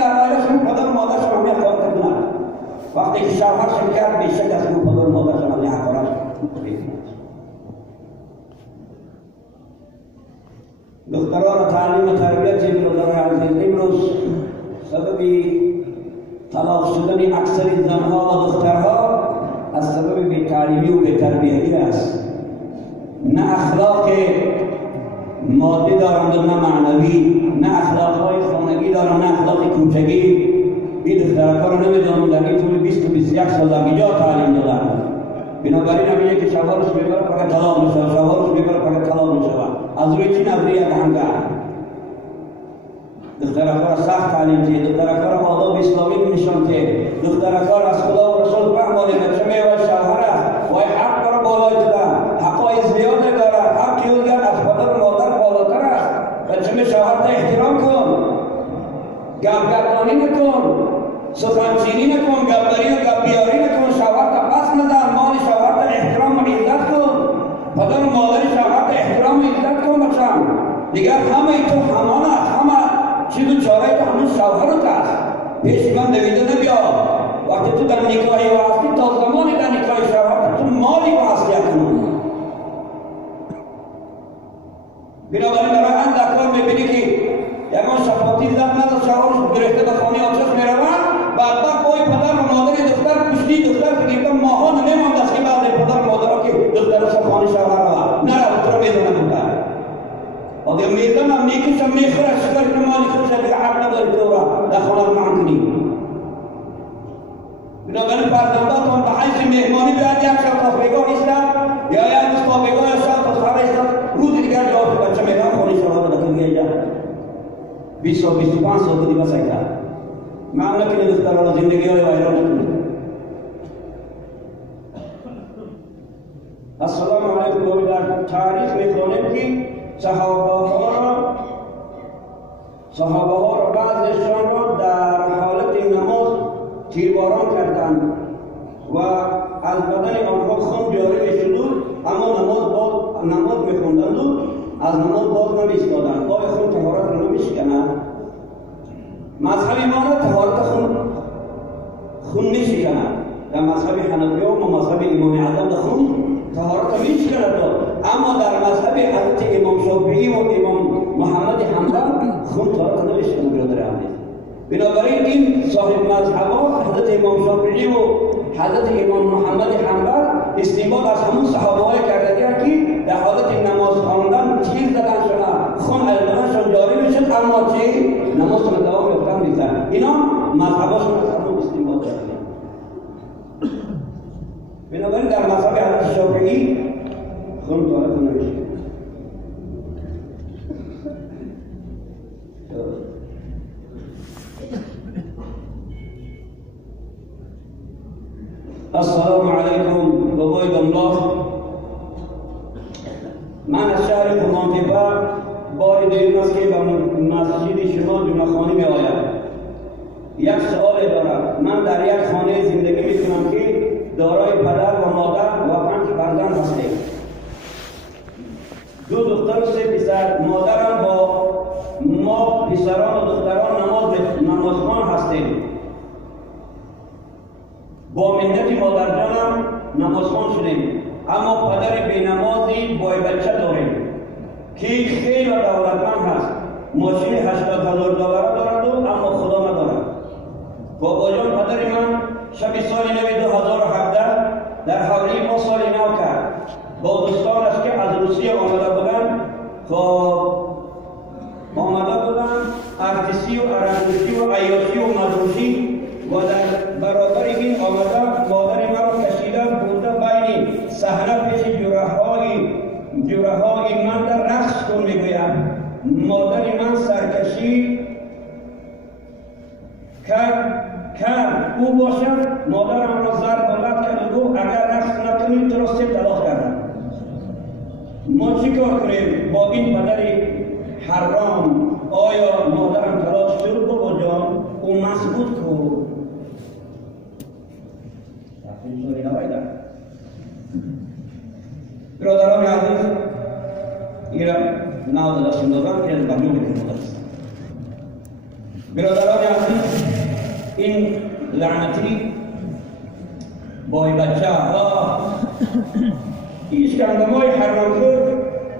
در آیرشون پدر و مادرش هم همه حقارت کنند. وقتی که شوهرش کرد بیشک از اون پدر و مادرش هم همه حقارت کنند. دختران تعلیم و تربیت برادران عزیز، امروز سببی طلاق شدن اکثر زنها و دخترها از سبب بی‌تعلیمی و بی‌تربیتی است. نه اخلاق مادی دارند و نه معنوی، نه اخلاقهای خانگی دارند نه اخلاق کوچگی. این دخترها رو نمیدونم در این طول 20 و 21 سالگی جا تعلیم دادن. بنابراین همینه که شوهرش میبره فقط طلاق میشه، شوهرش میبره فقط طلاق میشه. از روی چی؟ از روی یک هنگر. دخترها سخت تعلیم ده، دخترها آداب اسلامی نشان ده، دخترها از خدا و رسول فهمیده بچه میوه شوهر است و حق را بالای دادن، حقای زیاده دارد، حق دیگر از پدر و مادر بالاتر است. بچه شوهر احترام کن، گپگردانی نکن، سخنچینی نکن، گپبری و گپبیاری نکن، شوهر پس نزن، مال شوهر احترام و عزت کن، پدر و مادر شوهر احترام و عزت کن. بچم دیگر همه تو همان است، همه چیز و چاره تو همون شوهرت است. پیش من دویده نبیا. وقتی تو در نکاحی واسطی تا زمانی در نکاح شوهر تو مالی واسطی کنی. بنابراین در آن دکار میبینی که یکان شفاتی زن نداشت شوهرش گرفته به خانه آتش میروند، بعد کوی پدر و مادر دختر پشتی دختر که دیگه ماها نمیماند است که بعد پدر و مادر که دخترش خانه شوهر رو نه رو میزنه دختر. اگر میزنه هم نیکیش هم میخوره شکر که مالی خوشه دیگه حق نداری تو را در خانه رو معن کنی. بنابراین فرزنداتان به حیث مهمانی بیاید یک شب تا بیگاه ایستد یا یک روز تا بیگاه یا شب تا سهر ایستد، روز دیگر جواب بچه میرن خانه شوهر رو داخل میگه 20 و 25 سال دیگه سکر معنا که دختران را زندگی های ویران نکنید. السلام علیکم. در تاریخ میخوانیم که صحابه ها را بعضشان را در حالت نماز تیرباران کردند و از بدن آنها خون جاری میشد، اما نماز میخوندند و از نماز باز نمیایستادند. آیا خون طهارت را نمیشکند؟ مذهب ما را طهارت خون نمیشکند. در مذهب حنفیان و مذهب امام اعظم خون طهارت میشکند، اما در مذهب حضرت امام شافعی و امام محمد حنبل خون طهارت نمیشکند. برادر عزیز، بنابراین این صاحب مذهبان حضرت امام شافعی و حضرت امام محمد حنبل استنباط از همون صحابه‌های کردند که در حالت نماز خواندن تیر زدن شدن، خون از بدنشان جاری میشد، اما چی نمازشون دوام یافتن می‌کرد. اینا مذهباشون از همون استنباط کردند. بنابراین در مذهب حضرت شافعی خون طهارت نمیشد. السلام علیکم. بابای دملاف، من از شهر خمانتپه بار دیگر است که به مسجد شما جمعه‌خوانی می آیم. یک سوال دارم. من در یک خانه زندگی می کنم که دارای پدر و مادر و 5 فرزند هستیم. 2 دختر و 3 پسر. مادرم با ما پسران و دختران نمازخوان هستیم. با مهنت مادر جانم نمازخوان شدیم، اما پدر بینمازی بای بچه داریم که خیلی دولتمند هست. ماشین 80,000 دلار دارد و اما خدا ندارد. بابا جان پدر من شب سال نو 2017 در حولی ما سال نو کرد با دوستانش که از روسیه آمده بودن. خب آمده بودن ارتشی و عربوشی و عیاشی و مدروشی و در برابر این آمده مادر مرا کشیده برده بین صحنه پیش جورهای من در رقص کن میگویم. مادر من سرکشی کرد او باشد. مادرم را ضرب و لط کرد و اگر رقص نکنی تو را 3 طلاق کردم. ما چی کار کنیم با این پدر حرام؟ آیا مادرم طلاق شد؟ بابا جان او مسعود کن. برادران عزیز، این را ناز داشتیم دادم که از بحیون کنیم داشتم. برادران عزیز، این لعنتی بای بچه ها هیچ گندمای حرامخور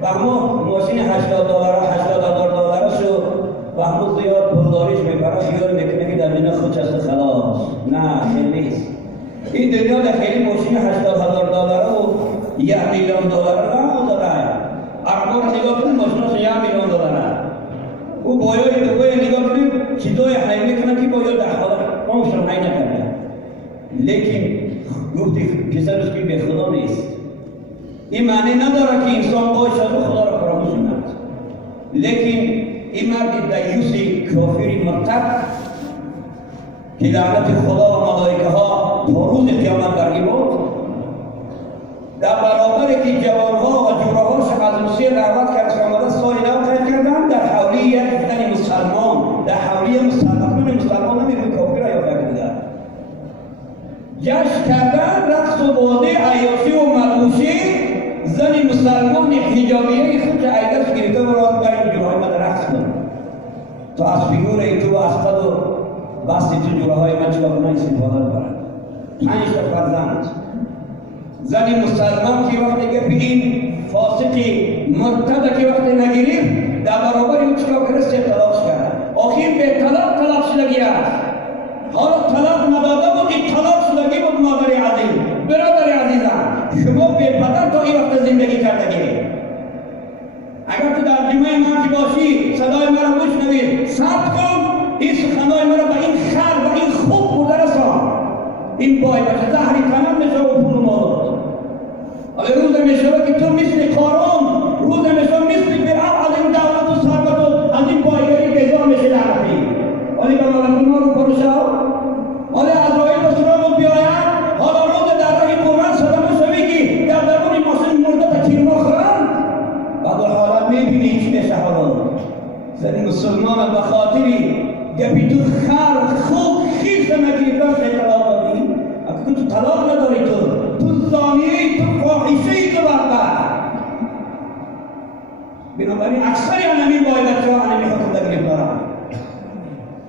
و همه ماشین $80 $80,000 شو و همه زیاد پولداریش میپره خیال میکنه که در دنیا خودش است خلاص. نه خیلی نیست. این دنیا در خیلی ماشین $80,000 و $1,000,000 نداره. اخبار نگاه کنید ماشین هاش $1,000,000 او بایای دوبای نگاه کنید چیزای حی میکنه که باید در حالت عمرشون حی نکنه. لیکن گفتی پسرش که به خدا نیست. این معنی نداره که انسان باشد و خدا را فراموش کند. لیکن این مرد دیوسی کافری مرتد که لعنت خدا و ملائکه ها تا روز قیامت بر بود، در برابری که جوانها و جورهاش از روسیه دعوت کرد که آمده سال نو قید کردن در حولی یک زن مسلمان، در حولی مسلمان نمیگوی کافر یا فکر جشن کردن، رقص و باده، عیاشی و ملوشی، زن مسلمان حجابیه خود که عیدش گرفته برای بین جورهای من رقص کن تا از فیگور تو و از قد و بستی تو جورهای من چرا کنه استفاده برد. 5 تا فرزند زن مسلمان که وقتی که به این فاسقی مرتد که وقتی نگیریم در برابر این چرا کنه 3 طلاق کرد. آخیر به طلاق شدگی است. حالا طلاق نداده بود، این طلاق شدگی بود. مادر عزیز، برادر عزیزم، شما به بدن تا این وقت زندگی کردگی. اگر تو در جمعه من که باشی صدای مرا بشنوید، ثبت کن این سخنهای مرا به این خر و این خوب برده رسان. این بای بچه زهری تنم میشه و پول مالات. حالا روز میشه که تو مثل قارون، روز میشه مثل فرعون از این دولت و ثروت و از این بایگری بیزار میشه لعنتی. حالی به ملک ما رو پروشا، حالا عزرائیل و سراغ بیاید، حالا روز در راه قرآن صدمه شوی که در درون ماشین مرده تا تیرما خورن، بعد حالا میبینی چی میشه حالا. زنی مسلمان به خاطری گپی تو خر خوب خیز نگیرفتن که طلاق دادی. اگه تو طلاق نداری تو زانیهی، تو فاحشهی، تو بدبخت. بنابراین اکثری انمی باید بچه ها انمی حکم در گرفتارن.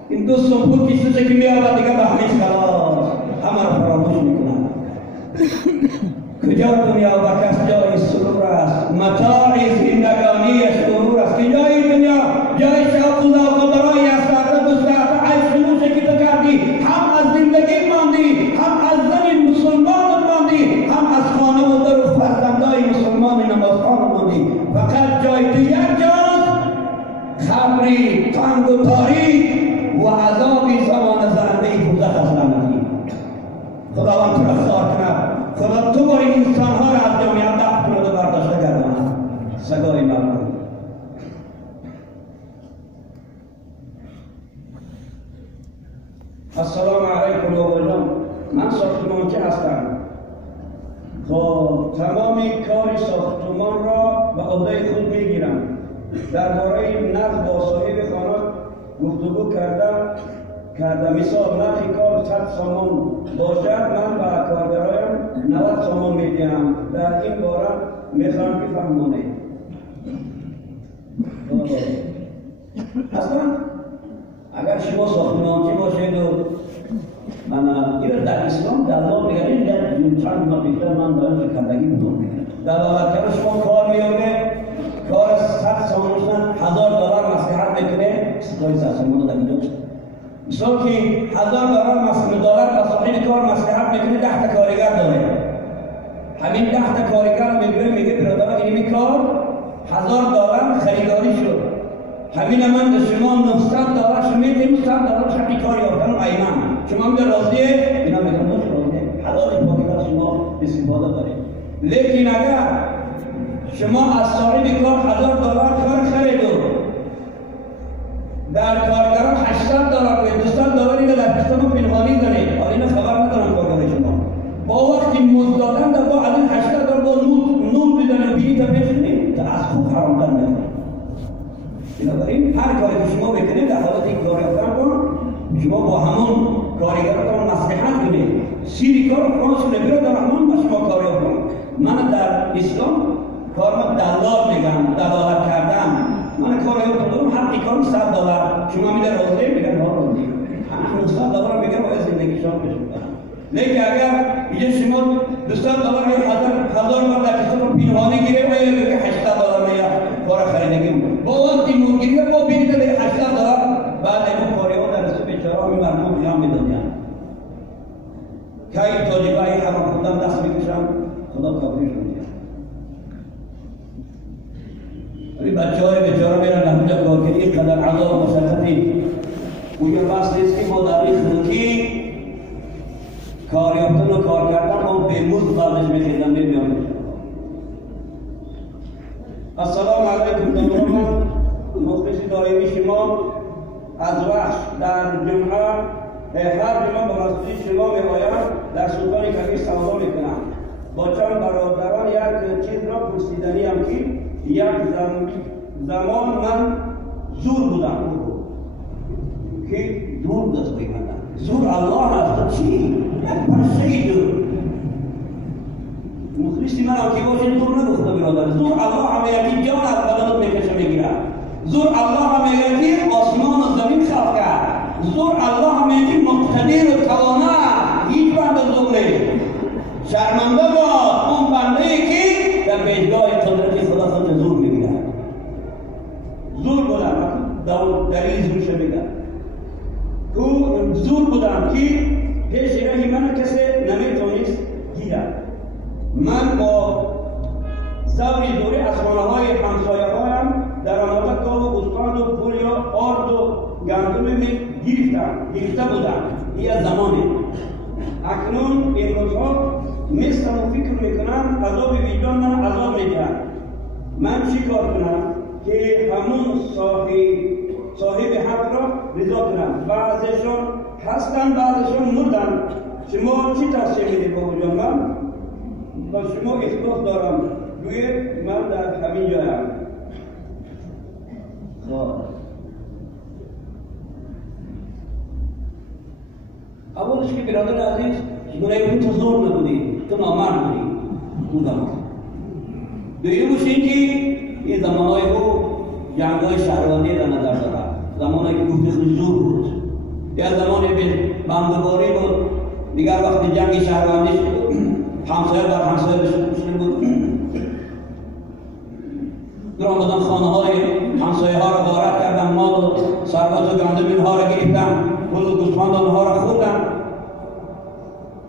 این دو سنبول کشتشه که میآورد دیگه به همین خلاص همه را فراموش میکنن. کجا دنیا و کس جای سرور است، متاع زندگانی سرور است. کجای دنیا جای شوق و ذوق و برای استراحت و استراحت عیش نوشی که تو کردی، هم از زندگی ماندی، هم از زن مسلمان ماندی، هم از خانه و در و فرزندای مسلمان نمازخوان ماندی. فقط جای تو یک جاست، خبری تنگ و تاریک و عذابی زمان زنده دوزخ است. لعنتی خداوند تو را خار کند. خدا تو باید انسانها را از جامعه دفع کند و برداشته گرداند. سگای مردم. السلام علیکم و بجان. من ساختمانچی هستم. تمام کار ساختمان را به عهده خود میگیرم. درباره نقد با صاحب خانه گفتگو کردم. مثال نرخ کار 100 سامان باشد، من به کارگرایم 90 سامان میدیم. در این باره میخوام که فهمانید. اصلا اگر شما ساختمانچی باشید و من این در اسلام دلال میگردید، چند ما بیشتر من دارم که کندگی بودم دلالت کرده شما کار میاره، کار 100 سامانشن $1000 مصلحت میکنه. ستای 100 سامان در اینجا مثال که $1000 مصلحت صاحب کار مصلحت میکنه 10 تا کارگر داره. همین 10 تا کارگر میگه برادر این کار $1000 خریداری شد. همین من به شما $900 شما میدیم، $100 شما کار یافتن ایمن. شما میگه راضیه، اینا میگن باش راضیه. حلال پاکی شما استفاده دارید. لیکن اگر شما از صاحب کار $1000 کار خریدو، در کارگران $800 $200 اینه در پستان پنهانی دارید. اینا خبر ندارن کارگر شما. با وقتی مزد دادن در با از این $800 با نون بدن و بیری تا بشنید تا از خوب حرامتر میکنید. بنابراین هر کاری که شما بکنید در حالت این کار یافتن کن، شما با همون کارگران مصلحت کنید. سیری کار فرانسونه بیرد در رحمان با شما کار یافتن. من در اسلام کار دلال میگم، دلالت کردن. من کاری رو دارم حقی کارم $100 شما میده راضی میگن ها راضی $100 میگن باید زندگی شما بشون کنم لیکن اگر اینجا شما $200 1000 بار در کسا رو پینوانی گیره و یه که $80 میگه کار خریدگی با وقتی مونگیری با بینید $80 بعد امون کاری ها در رسو بیچاره همی مرمون بیان میدادیم که این تاجیقای حرام خودم دست میکشم خدا کافیش میدیم ولی بچه های بیچاره میرن نمونجا کارکری قدر عذاب مسلطی اونجا بحث نیست که ما در این خلقی کار یافتن و کار کردن و به مزد بعدش میخیدن میبیان السلام علیکم دوستان مخلص دائمی شما از وحش در جمعه هر جمعه به مسجد شما میآیم در سلطان کبیر سودا میکنم با چند برادران یک چیز را پرسیدنی هم که یک زمان من زور بودم که دور دست بیمندم زور الله هست چی؟ یک پرسه دور مخلصی من که باشه زور نگفته برادر زور الله همه یکی جان از بدنت میکشه میگیره زور الله همه یکی آسمان و زمین خلق کرد زور الله همه یکی مقتدر و توانه هیچ بنده زور نیست شرمنده باد اون بنده ای که در پیشگاه قدرت خدا خود زور میگیره زور بودم دلیل زورشه میگه تو زور بودم که پیش رهی من کسی نمیتونست گیرد من با زوری دوری از خانه های همسایه هایم در آمده گاو و گوسفند و پول یا آرد و گندم گرفته بودم این از زمانه اکنون این روزها میستم و فکر میکنم عذاب وجدان من عذاب میدهد من چی کار کنم که همون صاحب حق را رضا کنم بعضشان هستن بعضشان مردن شما چی توصیه میدید بابا جان من با شما اختلاف دارم گوید من در همین جایم اولش که برادر عزیز شماره تو زور نبودی تو نامرد بودی اون زمان دویمش این که این زمانهای رو جنگای شهروندی را نظر دارد زمانی که گفت خود زور بود یا زمانی به بندگاری بود دیگر وقتی جنگ شهروندی شد همسایه بر همسایه بشن بود در آمدن خانه های همسایه ها را غارت کردن مال و ثروت و گندم اینها را گرفتن پول و گوسفند آنها را خوردن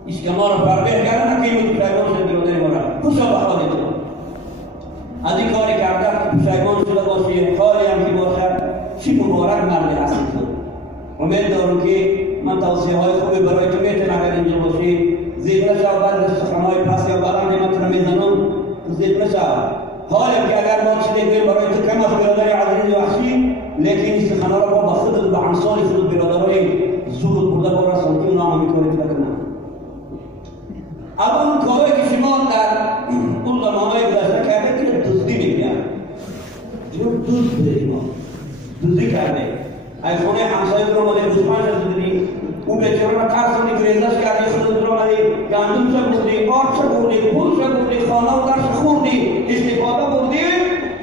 اسکما را فربه کردن که این بود پشیمان شد برادر ما را خوشا بخواهد تو از این کاری کرده که پشیمان شده باشی کاری هم که باشد چی مبارک مردی هستی تو امید دارم که من توصیه های خوبی برای تو میتونم اگر اینجا باشی زیر نشو بعد سخنهای پس یا بعدم که من تو را میزنم تو زیر نشو حالا که اگر ما چیزی بگویم برای تو کم از برادر عزیز وحشی لیکن این سخنها را با خودت و به همسال خودت برادرهای زور برده برای سلطی و نام میکنید بکنم اول اون کاری که شما در اون زمانهای گذشته کرده که دزدی میگن چون دزد بوده شما دزدی کرده ای خونه همسایه در آمده گوسفند شد دیدی اون بیچاره را ترس کنی گریزش کردی خودت در آمده گندم چه بردی آرد چه بردی پول چه بردی خانه و درس خوردی استفاده بردی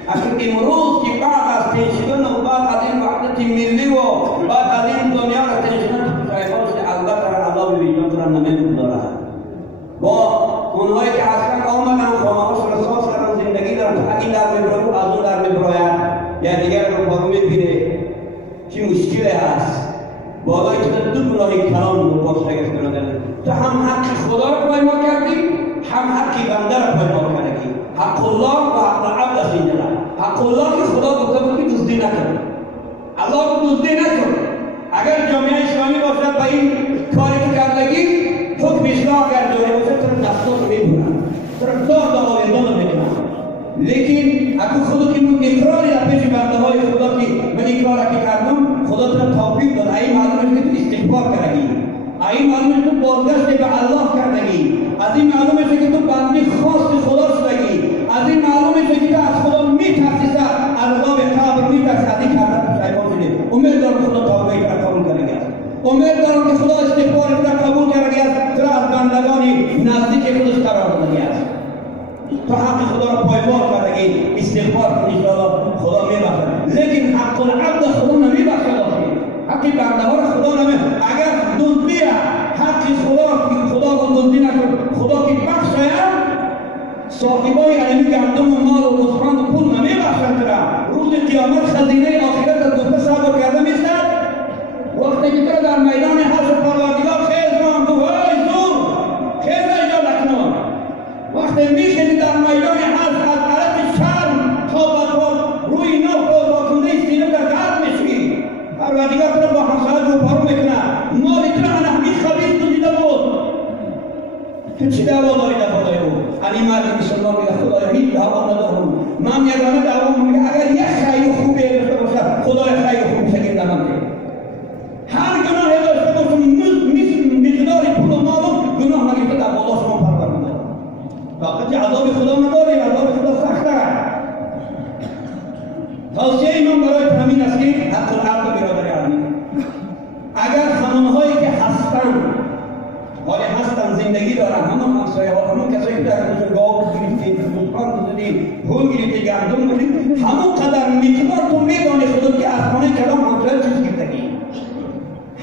اصلا امروز که بعد از پیشگان و بعد از این وحدت ملی و بعد از این دنیا را تنشنه شایفاش البته را الله به ویجان را نمید دارد با اونهایی که اصلا آمدن خانه‌هاش را ساز کردن زندگی دارن تا این در میبرن از اون در میبراید یا دیگر رو بارو میبینه چی مشکل هست بالای تو دو گناهی کلام رو باش نگفت برادر تو هم حق خدا رو پایمال کردی هم حق بنده رو پایمال کردی حق الله و حق عبد از این جلال حق الله که خدا گفته بود که دزدی نکن الله رو دزدی نکن اگر جامعه اسلامی باشد با این کاری که کردگی حکم اسلام اگر جاری باشد تو دستات میبرن تو دار آویزان رو میکنن لیکن اگر خدا که من اقراری در پیش بنده های خدا که من این کار که کردم خدا تو توفیق داد این معلومه که تو استغفار کردی این معلومه که تو بازگشت به الله کردگی از این معلومه که تو بنده خاص خدا شدگی از این معلومه که تو از خدا میترسی از عذاب قبر میترسی از این کردن پشیمان شدی امید دارم خدا توبه را قبول کنه امید دارم که خدا استغفار را قبول کنه تو از بندگان نزدیک خودش قرار داده است تو حق خدا را پایمال کردگی استغفار کن انشاءالله خدا میبخشد. لیکن حق العبد خدا نمیبخشد. حق بنده ها را خدا نمیبخشد. اگر دزدی حق خدا را دزدی نکن، خدا که بخشاید صاحبای علمی گندم و مال و گوسفند و پول نمیبخشند. روز قیامت خزینه آخرت از دوسته صبر کرده میشد. وقتی که تو در میدان حشر پروردگار خیز کن تو های زور خیز اینجا لکنان، وقتی میخیزی در میدان حشر از عرق شرم تا بطور روی نفت و راکنده سینه در درد میشی. پروردگار تو را با همسایت رو پارو میکنه. مالی تو را انحمی خبیث تو دیده بود، تو چی دعوا داری در خدای بود؟ علی مردی مسلمان میگه خدای هیچ دعوا ندارم. من یگانه دعوا میگه اگر یک خیر خوبی داشته باشد خدای خیر خوبی سگیر دارم که هر گناه داشته باشم مقدار پول و مال گناه نگیرده در بالا شما پرورده. وقتی عذاب خدا نداری، عذاب خدا سخته. توصیه من برای همین است که حق العبد برادر عزیز، اگر خانم‌هایی که هستند حالی هستند زندگی دارن، همون همسایه ها، همون کسایی که در روز گاو گرفتی، بوسخان گذاری، پول گرفتی، گندم گرفتی، همون قدر مقدار تو میدانی خودت که از خانه کلام همسایه چیز گرفتگی،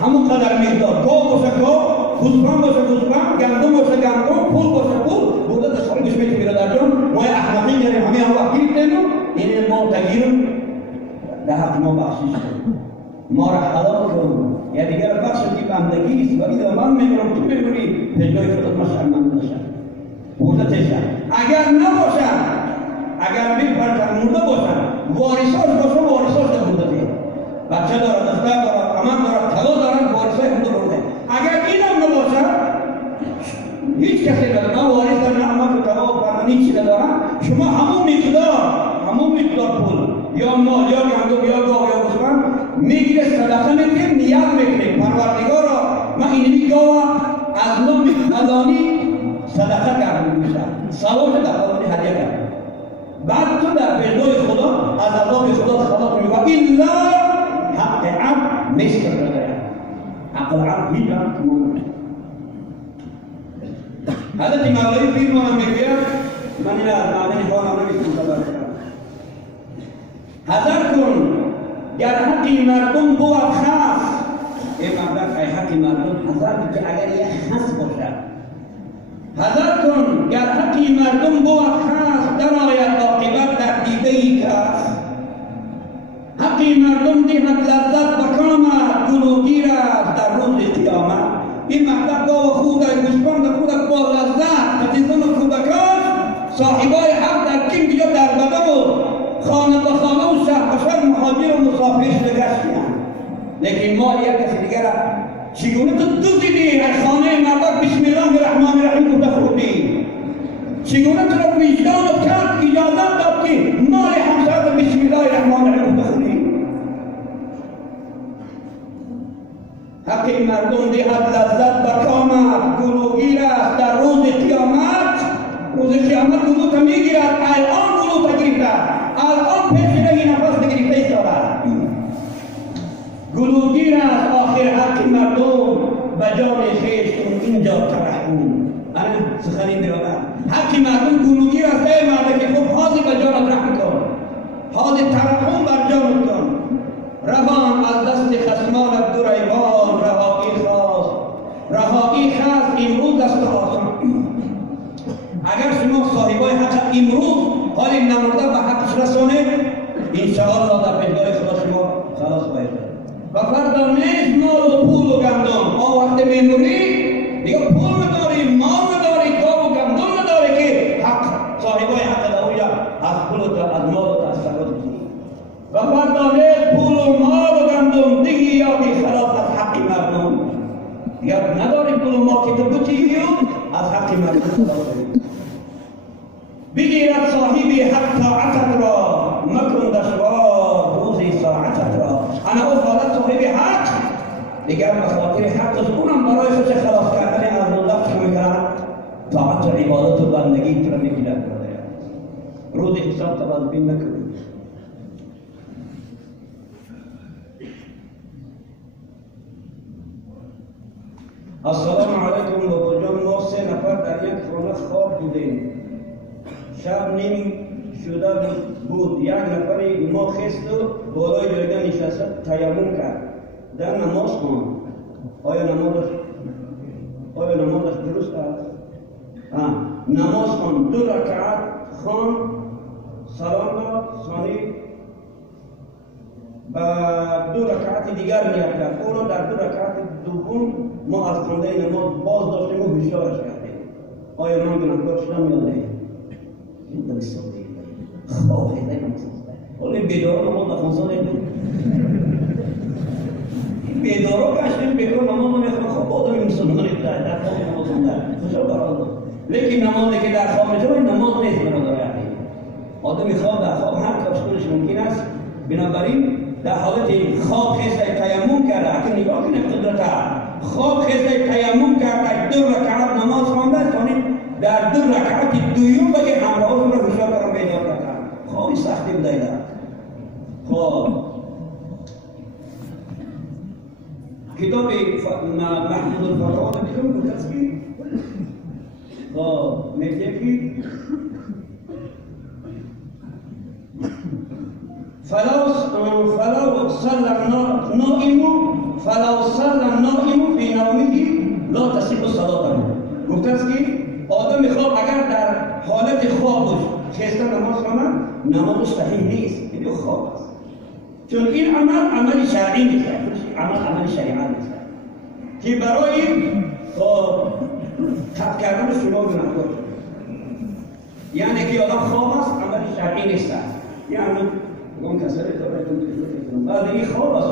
همون قدر مقدار گاو باشه گاو، بوسخان باشه بوسخان، گندم باشه گندم، پول باشه پول. بوده دستان گوش میتی برادر جان، ما احمقی داریم، همه هم وقت گرفتیم این ما تغییر در حق ما بخشش کنیم، ما را حلال کن یا دیگر بخش که بندگی است. و ایده من میگم تو بگوری پجای خودت ما شرمنده نشد بودتشن. اگر نباشن، اگر بیپرتن مرده باشن، وارثاش باشه، وارثاش در بودتی بچه داره، دختر داره، امان داره، طلا داره، وارثای خود بوده. اگر این هم نباشه هیچ کسی نداره، نه وارث داره، نه امان و طلا و فرمانی چی نداره. شما همون مقدار پول یا مال یا گندم یا گاو یا گوسفند میگیره صدقه میکنه، نیت میکنه پروردگار را من اینمی گاو از نام فلانی صدقه کردم میشه، ثواب در فلانی هدیه کردم. بعد تو در پیشگاه خدا از عذاب خدا خلاص میگه الا حق عبد میسکر نداره. حق العبد هیچ هم نمیشه. حضرت مولوی پیر ما میگه من این از معدن خواهم نمیتونم خبر کنم. حذر کن گر حقی مردم بود خاص. این مردم ای حقی مردم حذر کن که اگر یک خاص باشد. حذر کن گر حقی مردم بود خاص در آید عاقبت در دیده ای کس. حقی مردم دهد لذت بکامد گلوگیر است در روز قیامت. این مردم گاو خود گوسفند خود با لذت عزیزان و کودکان صاحبای حق در کیم بجا در بدن و خانه به خانه و شهر به شهر مهاجر و مسافر شده گشتیم. لیکن ما یک کسی دیگر چگونه تو دزدیدی از خانه مردم بسم الله الرحمن الرحیم گفته خوردی؟ چگونه تو را وجدانت کرد اجازت داد که مال همسایت بسم الله الرحمن الرحیم گفته خوردی؟ حق مردم دهد لذت بکامد گلوگیر است در روز قیامت. روز قیامت گلو تا میگیرد، الان گلو تا گرفتد، الان پیش رهی نفس بگرفته ایستاده. گلوگیر است آخر حق مردم به جان خویش کن اینجا ترحم. انا سخنی برادر حق مردم گلوگیر است. ای مرد که خوب حاضر به جانت رحم کن، حاضر ترحم بر جانت کن. روان از دست خصمانت دو ریوان رهایی خواست امروز دست آسان. اگر شما صاحبای حق امروز حالی نمرده به حقش رسانه انشاءالله در پیشگاه خدا شما خلاص باید. و فردا نیست مال و پول و گندم. آن وقت میموری دیگه پول نداری، مال نداری، گاو و گندم نداری که حق صاحبای حق داویا از پول و از مال و از ثروت بگیری. و فردا نیست پول و مال و گندم دیگه یا بی خلاف از حق مردم. یا نداری پول و مال که تو بچی از حق مردم خلاص بگیری. بگیرد صاحبی حق طاعتت را مکن دشوار روزی ساعتت را. انا او حالت صاحبی حق دیگر بخاطر حق اونم برای خود خلاص کردن از دوزخ شو میکنن. طاعت و عبادت و بندگی تو را میگیرد. روز حساب تبدیل نکنید. السلام علیکم بابا جان، ما 3 نفر در یک خانه خواب بودیم. شب نیم شده بود، یک نفری ما خست و بالای جایگاه نشسته تیمم کرد، در نماز خواند. آیا نمازش درست است؟ نماز خواند، 2 رکعت خواند، سلام داد، ثانی و 2 رکعت دیگر نیت کرد. او را در 2 رکعت دوم ما از خوانده نماز باز داشتیم و هشدارش کردیم. آیا من گناهکار شدم یا نه؟ این دمی ساده خواه خیلی نمازده. حالا این بیدارا نماز نخونسان نمید. این بیدارا کشتیم بکر نماز نمیخواه. خب آدمی مسلمانی در خواه نماز نمید. خوشا برادر. لیکن نمازی که در خواه میتونه نماز نیست برادر. آدمی خواه در خواه هر کارش کنش ممکن است. بنابراین در حالت خواب خسته تیمم کرده، اکنون نگاه کنید قدرت خواب خسته تیمم کرده، 2 رکعت نماز خوانده، ثانی در 2 رکعت دوم بگه همراهشون را هشدار کردن بیدار کردن. خوابی سختی بوده. خب کتاب محمود الفتاوا رو میخونم به تصویر. خب میگه که فلو صلى النائم في نومه لا تصح صلاته. گفته است که آدم خواب اگر در حالت خواب باشه خسته نماز خواند، نمازش صحیح نیست، یعنی خواب است. چون این عمل شرعی نیست، عمل شریعت نیست که برای قطع کردن شما گناهکار. یعنی که آدم خواب است، عمل شرعی نیست. یعنی اون کسری داره بعد این خواب است.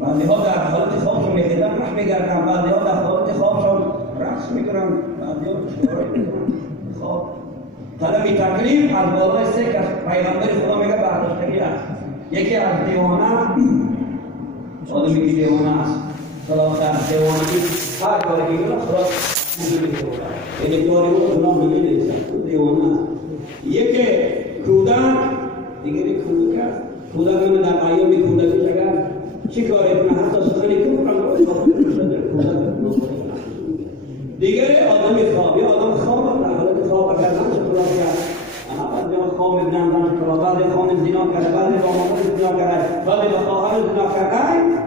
بعضی ها در حالت خوابشون میخیدن رخ میگردن، بعضی ها در حالت خوابشون رقص میکنن، بعضی ها شعاری میکنن. خواب طلب تکلیف از بالای 3 کس پیغمبر خدا میگه برداشتگی است. یکی از دیوانه، آدمی که دیوانه است، خلاصه دیوانگی هر کاری که میکنه خدا یعنی کاری او خدا نمیده، دیوانه است. یکی کودک، دیگری کودک است. کودک من در ایام کودکیش اگر چی کاری کنه حتی سخنی کفر دیگری آدمی خواب، یا آدم خواب در حالت خواب اگر نمش خدا کرد، بعضی ها خواب میبینن نمش خدا، بعضی خواب زنا کرده، بعضی با مادر زنا کرده، بعضی با خواهر زنا کرده.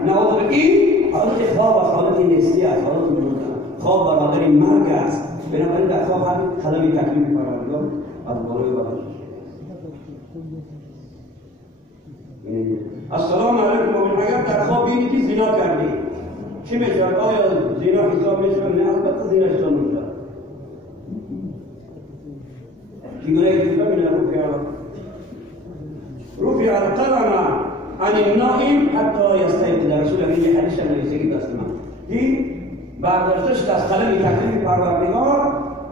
نعوذ این حالت خواب است، حالت نیستی است، حالت موت. خواب برادر مرگ است. بنابراین در خواب هم طلب تکلیف پروردگار از بالای برداشت. السلام علیکم. اگر در خواب بینی که زنا کردی چی میشه؟ آیا زنا حساب میشه؟ نه، البته زنا حساب میشه. چگونه کتاب این رفع القلم عن النائم حتی یستیقظ. رسول الله حدیث نوشته که دست من که برداشتش از قلم تکلیف پروردگار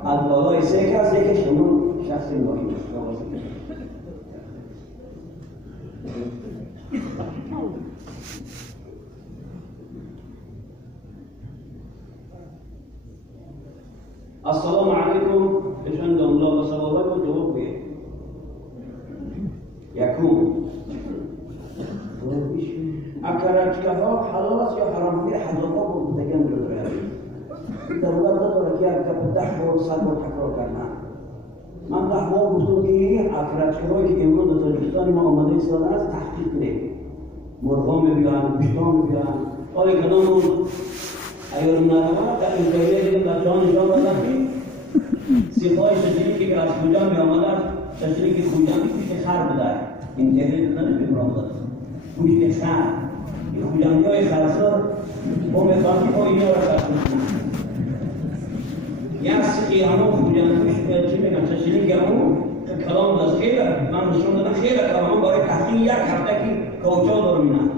از بالای 3 کس، یکیش همون شخص نائم است. السلام علیکم. اشان داملا و سوالات رو جواب بگید. یکم اکرچکه ها حلال است یا حرام؟ یه حضرت ها بود دگم رو داره دولت داره که اگر 10 بار 100 بار تکرار کردن. من 10 بار گفتم که اکرچکه هایی که امروز در تاجیکستان ما آماده ایستاده است تحقیق کنید. مرغا میبینن، گوشتان میبینن. حالی که نامون اگر نادمانه در این جایه دیدم در جان نشان دادن که سپاه شجری که از کجا می آمدن، شجری که خوجندی پیش خر بوده. این تحریر دادن به مراد گوشت خر. این خوجندی های خرسار با میخوان که با اینها را خرسار کنند. یک سقی همون خوجندیش چی میگن؟ شجری که همون کلام دست خیلی من نشون دادم خیلی کلام برای تحقیق 1 هفته که کوچا دارم اینم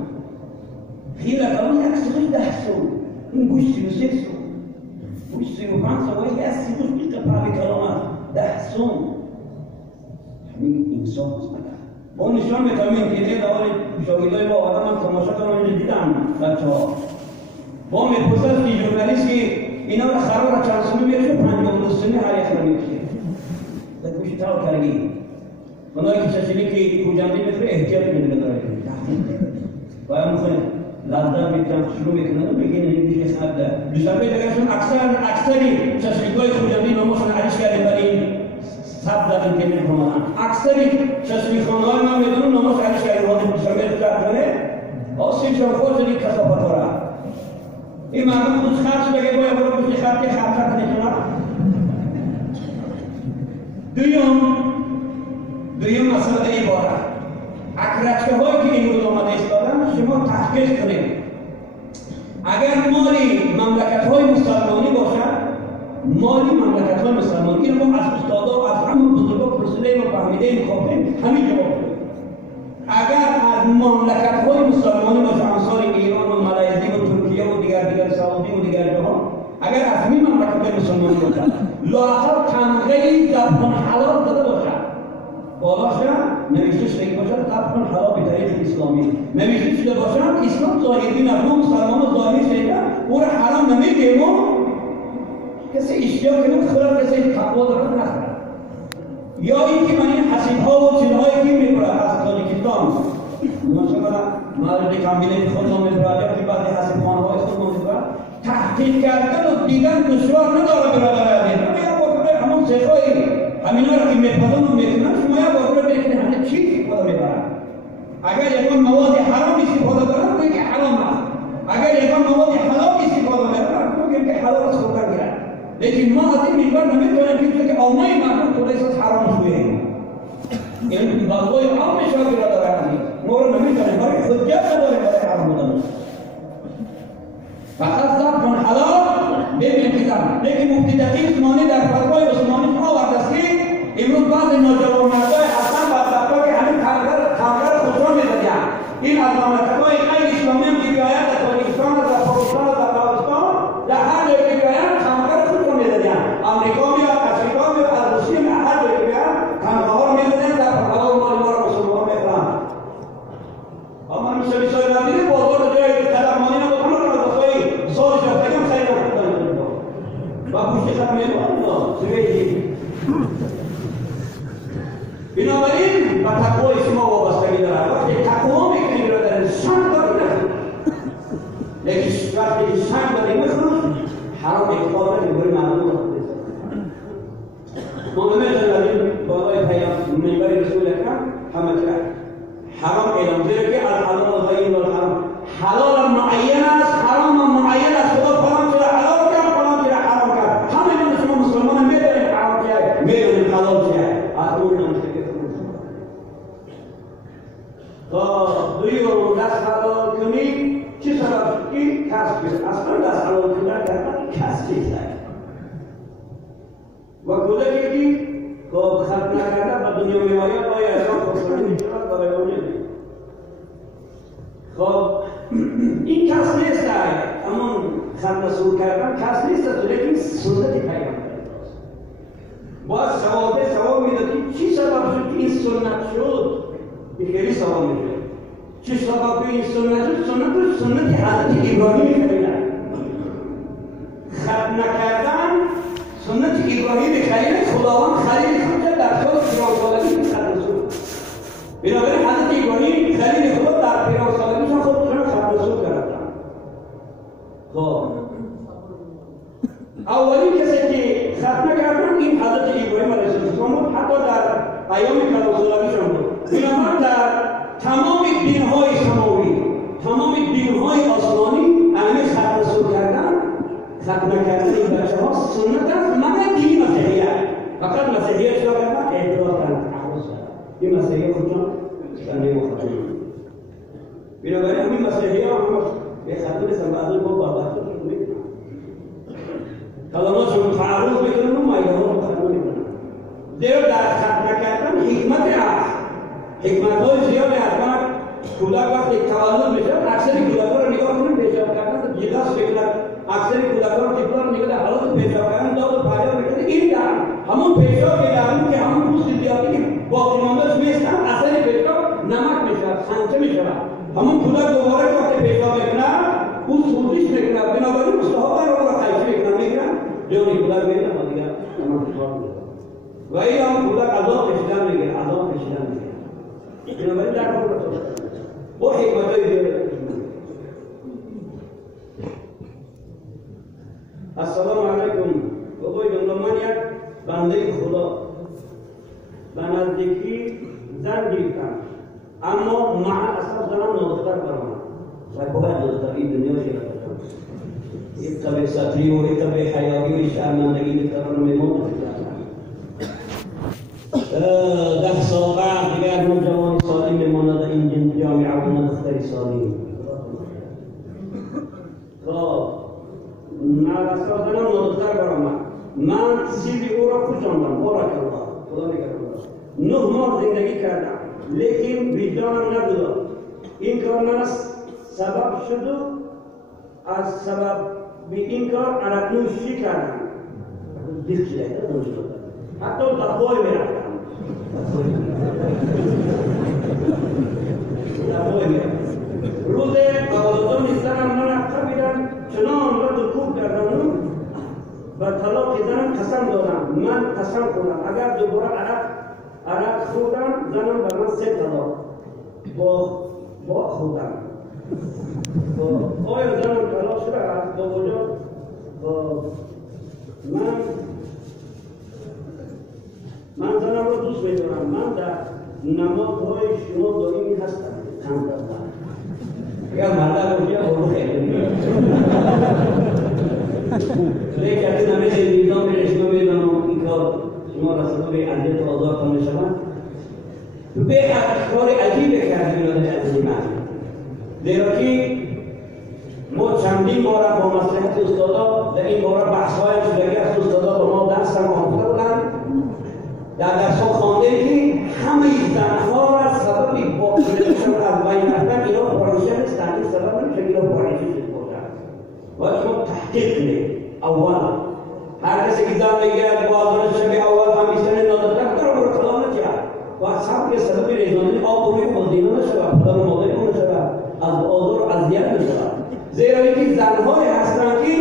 خیلی کلام 1 سقیش 10 سو. این گوشت 36 سو، گوشت 35 سو و یک سی گوشت قبل کلام است 10 سو. همین انصاف است. با نشان میتونیم که در حال شاگردای با آدم هم تماشا کنم اینو دیدم بچه‌ها با میپرسن که ژورنالیست که اینا رو خراب را چند سنه میشه 52 سنه هر یک را میشه در گوشت تاو کردی اونایی که ششنی که خوجندی میتونه احتیاط میدونه داره باید میخوایم لازم میتونم شروع میکنن و بگین این گوشت خراب ده دوستان پیدا کردشون اکثری ششنیگاه خوجندی ناموشون علیش کردیم برای این ثبت در اینترنت آمدن. اکثری چشمیخانه های من میدونم نامش علی شهریوانی شامل کرده آسیب شنفور شدی کسافت ها را این مردم خود خرچ بگه باید برو پشت خرچ که خرچ نکنه. دویم مسئله عبارت اکرچه هایی که این روز آمده ایستادن شما تحقیق کنید. اگر مالی مملکت های مسلمانی باشد مالی مملکت های مسلمانی این ما از استادا و از همون بزرگا پرسیدیم و فهمیدیم خوابیم همین جواب شد. اگر از مملکت های مسلمانی باشه امثال ایران و مالزی و ترکیه و دیگر سعودی و دیگر جهان اگر از همین مملکت های مسلمانی باشد لااقل تمغه‌ای زبان حلال داده باشد بالاش نوشته شده باشد زبان حلال به طریق اسلامی نوشته شده باشد اسلام ظاهری نبود مسلمان ظاهری شده او را حرام نمیگیم و کسی اشتیاق کنید خورد کسی تقوا دارد نخورد یا اینکه من این حسیب‌ها و چیزهایی که می‌برد از تاجیکستان مثلا مورد کامبینه خودم می‌برد یا که بعضی حسیب‌خانه‌های خودم می‌برد تحقیق کردن و دیدن دشوار نداره برادر عزیز. یا باید همون شیخ‌های همینا را که می‌پذن و می‌کنن شما یا باید ببینید همه چی استفاده می‌برن. اگر یکان مواد حرام استفاده کنن بگید که حرام است. اگر یکان مواد حلال استفاده کنن بگید که حلال است خودت گیرد. لیکن ما از این منبر نمی‌تونیم که عامه مردم خودش حرام شوه. یعنی بازوی عام شاگرد برادر عزیز. ما رو نمی‌تونیم برای حجت نداره برای حرام بودن. فقط زبان حلال ببینیم که لیکن مفتی دقیق عثمانی در فتوای عثمانی آورده است که امروز بعض نوجوانمردای حسن و فتوا که همین کارگر خودرو می‌دادن این از مملکت‌های غیر اسلامی هم که بیاید در تاجیکستان و در پاکستان و در افغانستان در هر جایی که بیاید کارگر خودرو می‌دادن آمریکا میاد افریقا میاد از روسیه میاد هر جایی که بیاید کارگرها رو می‌دادن در حلال مال ما رو مسلمان می‌خورن. اما میشه بسیار نمی‌دید بازار جای طلبمانی رو بکنن که واسه سال جفتگی هم خیلی نکنن و پشت خط می‌دونن سویدی. بنابراین با تقوای شما وابستگی دارد. وقتی تقوا میکنید را در شنگ دارید نخورید. لیکن وقتی شنگ دارید میخورید حرام اقبال نکنید برای مردم را خودید. ما نمیتونیم بالای منبر رسول اکرم همه کرد حرام اعلام زیرا که الحلال غیر الحرام حلال معین است حرام معین است. خدا فلان چیز حلال کرد فلان چیز حرام کرد. همه من شما مسلمان میدونید حرام چیه میدونید حلال چیه. اصلا دوی رو دست حلال کنی چی سبب شد که کسب کرد. اصلا دست حلال کردن کسب است و کودکی که خلق نکرده به دنیا میآید باید احسان خودشانی میشود و بیانه دید. خب این کس نیست همون خلق رسول کردن کس نیست لیکن سنت پیغمبر باید ثواب میداد که چی سبب شد که این سنت شد که خیلی ثواب میشه. چه سبب که این سنت شد؟ سنت حضرت ابراهیم خلیل خلق نکردن سنت ابراهیم خلیل خداوند خلیل خود در سال 13 سالگی خلق رسول. بنابراین حضرت ابراهیم خلیل خدا در 13 سالگی خودشون خلق رسول کردن. خب اولین کسی که خلق نکردن این حضرت ابراهیم علیه السلام بود. حتی در ایام کلاسولویشان بود. بنابراین در تمام دین‌های سماوی تمام دین‌های آسمانی همه خلق رسول کردن خلق نکردن این بچه‌ها سنت است مگر دین مسیحیت. فقط مسیحیت چرا کردن؟ اعتراض کردن. این مسیحیت خودشان شنه مخاطب. بنابراین همین مسیحی‌ها هم به خاطر سنبازی با بابت میکنن. کلاماتشون تعارض میکنن و مایه‌ها رو خلق میکنن. زیرا در خلق نکردن حکمت است. حکمت‌های زیادی هستند. کودک وقتی تولد میشه اکثر کودک‌ها رو نگاه کنید پیشاب کردن جلس میکنن. اکثر کودک‌ها رو طفلان نگاه در حالت پیشاب کردن داد و فریاد میکنن. این در همون پیشاب که درون که همون پوست زیادی که باقی مانده‌اش میستن اثر پیشاب نمک میشه سنچه میشه. همون کودک دوباره وقتی پیشاب میکنه پوست سوزش میکنه. بنابراین مستحق رو خیلی میکنن میگیرن جون کودک میگیرن و دیگه نمک پیشاب میکنه. و این هم کودک عذاب کشیدن میگیره عذاب کشیدن میگیره. بنابراین در کار رو با حکمت‌های زیاده. السلام علیکم. بابای جمله من یک بنده خدا به نزدیکی زن گرفتم، اما مع اساس زنم نادختر برآمد و باید نادختر این دنیا شد. یک طبع سطری و یک طبع حیاتی و شرمندگی دیگر میموند. 10 سال بعد دیگر نوجوان سالم میماند این جامعه و نادختر سالم. نادختر زنم نادختر برآمد. من سیبی او را پوشاندم. بارک الله. خدا نگهدار. 9 ماه زندگی کردم، لیکن وجدانم نبود. این کار من سبب شد و از سبب به این کار عرق نوشی کردم. دیگه چیزی نشد. حتی دفعه میرفتم. روز اولادم نیستم من خبیدم چنان را دکوب کردم و طلاق زنم قسم دادم. من قسم خودم اگر دوباره عرق خوردم زنم بر من 3 طلاق با خودم. آیا زنم طلاق شده است با وجود من زنم را دوست می‌دارم. من در نمازهای شما دائمی هستم. چند دفعه اگر مرد باشه او خیلی لیکن همیشه نظام رشمه میدانم این کار شما را سبب اذیت و آزار می‌شود. به کار عجیبی کرده می‌آید عزیز من، زیرا که ما چندین بار با مصلحت استادا در این باره بحث‌های شدگی از استادا با ما درس هم آموخته بودند. در درس‌ها خوانده که همه زنها را سبب باقی‌ماندنشان از بین رفتن اینا فاحشه نیستند. این سبب نمیشه اینا فاحشه شده باشند. باید شما تحقیق کنید. اول هر کسی که زن میگه با آزادش شبیه اول همیشه نادختر رو کلام نکرد. باید سبب که سبب ریزاندن آب روی والدین‌ها نشود، پدر و مادر نشود، از آزار و اذیت نشود. زیرا اینکه زن‌هایی هستند که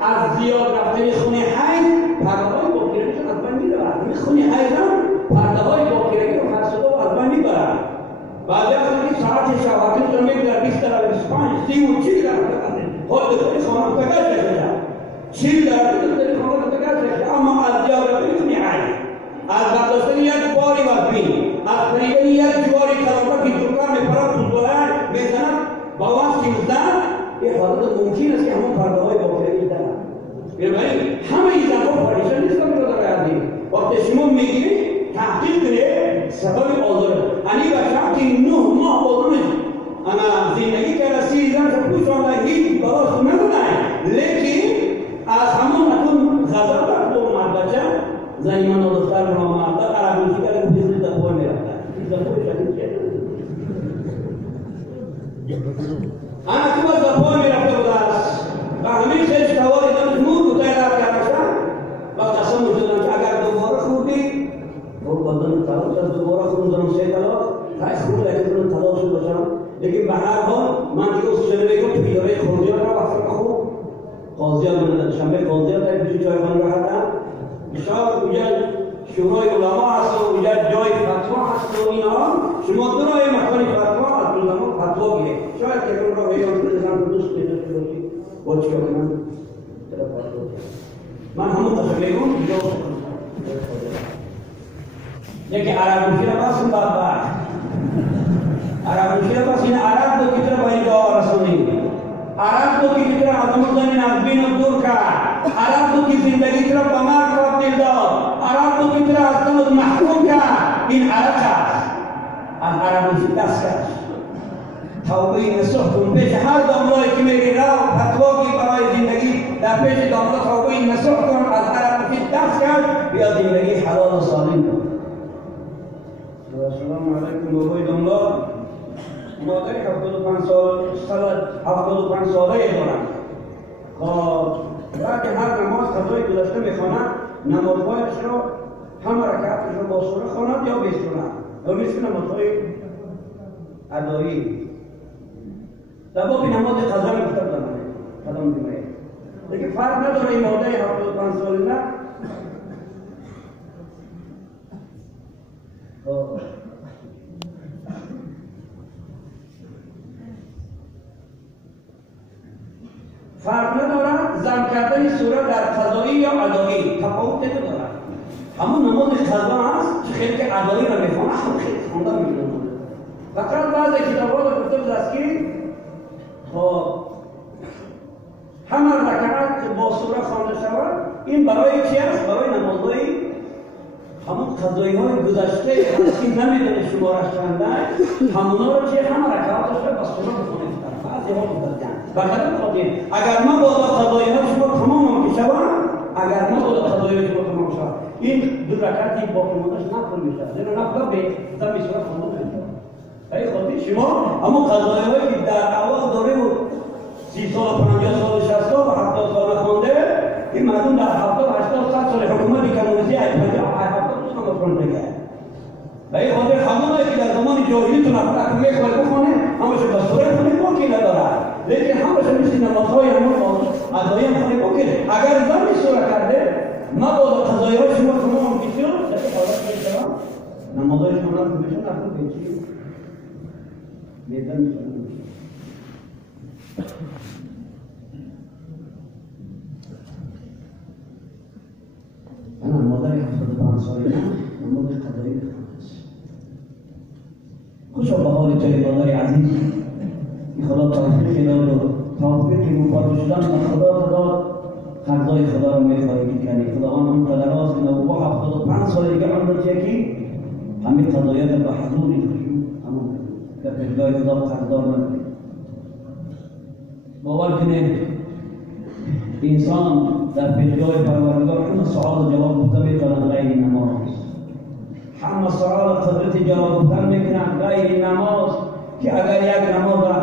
از زیاد رفتن خون حیض پرده‌های باکیرگیشون از بین می‌رود. این خون حیض هم پرده‌های باکیرگی رو فرسوده و از بین می‌برد. بعضی از اینکه ساعت شبانه‌شون می‌گذره 20 درصد 25 30 و 40 درصد خود خود خانم تکرار شده. 40 درصد خود خانم تکرار شده. اما از زیاد رفتن خون حیض، از برداشتن یک باری وزنی، از خریدن یک جواری کلافه که دکان می‌پرد بزرگ می‌زند با واسه می‌زند، این حالت ممکن است که همون پرده‌های باکیرگی دارند. بنابراین همه این زن‌ها فاحشه نیستند که در آینده وقتی شما می‌گیرید تحقیق کنید سبب آزار. یعنی بچه‌ها که 9 ماه بازمش انا زندگی کرده 30 زن رو پوشانده هیچ براش ندادن، لیکن از همون اون غذا کرد و بچه زنی من دختر رو آمده عربی کرده و بیزنی دفعه می‌رفتن. این دفعه شدید کرده. انا تو از دفعه می‌رفته بود است و همین خیلی تواری دارد نور رو تایدار کردن و قسم می‌شدن که اگر دوباره خوردی و بدن طلاق شد دوباره خوردن 3 طلاق خیلی خوب لیکن من طلاق شد باشم. لیکن به هر حال من دیگه از شنیدم که پیداره خورزیان را وقت خوب قاضیان من شنبه قاضیان را پیش جای خانه را هستن بسیار اونجا شورای علما هست و اونجا جای فتوا هست و اینا شما دو راه مکان فتوا از علما فتوا گیره شاید که اون را بیان بزنم که دوست پیدا شده باشی با چیکار کنم طرف فتوا کنم من همون قسم میگم اینجا یکی عرب میشه بس اون بدبخت عرب میشه بس این عرب دو کی طرف این دعا رسونی عرب دو کی طرف آدم زمین از بین دور کرد عرب دو کی زندگی طرف بمار کرد دل داد عرب دو کی طرف از دم محکوم کرد این عرب است از عرب میشه دست کرد توبه نصح کن پیش هر داملایی که میری را فتوا کی برای زندگی در پیش داملا توبه نصح کن از عرب میشه دست کرد بیا زندگی حلال و سالم کن. السلام علیکم بابای داملا مادر 75 ساله دارم. خب وقتی هر نماز قضای گذشته میخواند نمازهایش را همه رکعتش را با سوره خواند یا بی سوره یا مثل نمازهای ادایی در باب نماز قضا میگفته بودم قدم دیمه دیگه فرق نداره این مادر 75 ساله نه فرق ندارد زم کردن سوره در قضایی یا ادایی تفاوت ندارد همون نماز قضا هست که خیلی که ادایی رو میخوانه هم خیلی خونده میکنه. فقط بعضی کتاب‌ها رو گفته بود است که همه رکعت با سوره خوانده شود. این برای چی است؟ برای نمازهای همون قضایی های گذشته هست که نمیدونه شمارش چنده، همونا رو چه همه رکعاتش رو با سوره بخونید. بعضی ها بودن فقط خاطر اگر ما با قضایی های شما تمام میشه، اگر ما با قضایی های شما تمام شد این دو رکعتی باقی موندهش نفل میشه، زیرا نفل به دم سوره خوانده میشه. ای خاطر شما اما قضایی هایی که در اول داره و 30 سال 50 سال 60 سال و 70 سال خونده، این مردم در 70 80 100 سال حکومتی کمونیستی ای 50 70 سال خونده کرد. و این خاطر همونایی که در زمان جاهلیت نفل اکمه خواهی بخونه همش به سوره خونه موکی نداره، لیکن همش مثل نمازهای همون ادایی هم خونه موکی. اگر زمین سوره کرده مبادا قضایی های شما تمام کشید، لیکن حالت میشه نمازهای شما نفل میشه، نفل بیچی میدن میشه. أنا مدري حفظ العنصري ومدري قضايا الخمس خشوا بحال جاي مدري عزيز خدا توفیق داد توفیق مفاد شدن خدا داد قضای خدا رو میخواهی کنی خداوند اون قدرات که نبوه 75 سال دیگه عمرت یکی همین قضایات به حضوری همون در پیشگاه خدا قدردان نکنی باور کنید انسان در پیشگاه پروردگار همه سوال جواب بده میکنن غیر نماز، همه سوال قدرت جواب بده میکنن غیر نماز، که اگر یک نماز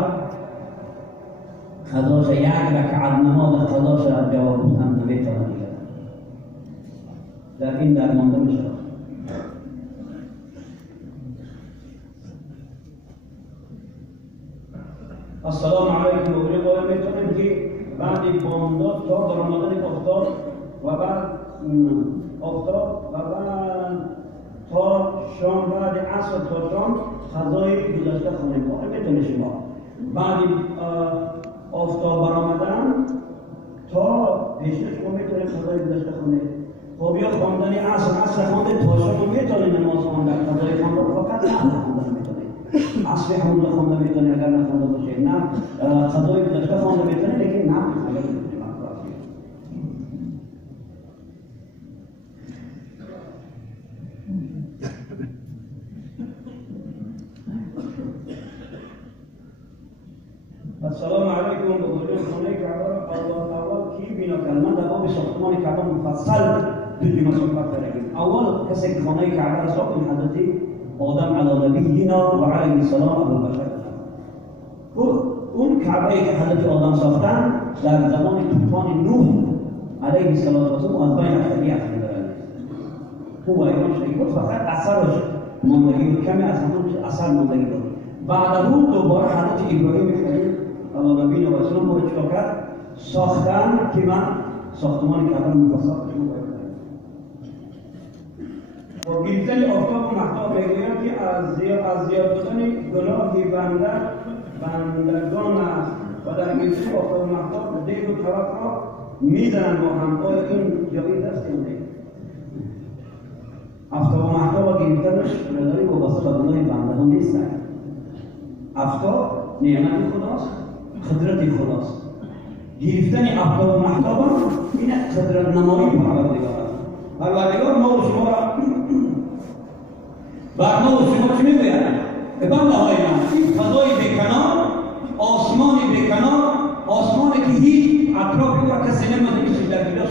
قضاش یک رکعت نماز قضاش جواب بده نمیتونن در این درمانده میشه. السلام علیکم و برای میتونیم که بعد بامداد تا در رمضان افتاد و بعد افتاد و بعد تا شام بعد عصر تا شام غذای گذشته خونیم باید میتونه شما بعد افتاد برآمدن تا پیشش شما میتونه غذای گذشته خونیم. خب یا خواندن عصر خونده تا شما میتونه نماز خونده غذای خونده فقط نه خونده میتونه اصلی خونده خونده میتونه اگر نخونده باشه نه غذای گذشته خونده میتونه لیکن نه السلام علیکم به حضور خانه کعبه اول کی بنا کلمه در باب ساختمان کعبه مفصل دو جمله صحبت کردیم. اول کسی که خانه کعبه را ساخت حضرت آدم علی نبینا و علیه السلام ابوالبشر. اون کعبه که حضرت آدم ساختن در زمان طوفان نوح علیه السلام از بین اختری او ایران شریک بود، فقط اثرش ماندگی بود، کمی از همون اثر ماندگی بود. بعد اون دوباره حضرت ابراهیم خلیل علی نبینا و اسلام رو چیکار کرد؟ ساختن که من ساختمان کعبه مفصل شروع کردم. و گرفتن آفتاب و مهتاب میگوید که از زیاد بودن گناه بندگان است و در گرفتن آفتاب و مهتاب دیگ و طرف را میزنن با هم. آیا این جایی دست کنه؟ آفتاب و مهتاب گرفتنش نداری با واسطه گناه بندگان نیستن. آفتاب نعمت خداست، قدرت خداست. گرفتن آفتاب و مهتاب این قدرت نمایی پروردگار است. پروردگار ما و شما را بر ما و شما چی میگوید؟ بنده های من این فضای بیکنار، آسمان بیکنار، آسمانی که هیچ اطراف او را کسی نمی‌دونه که در گیلاس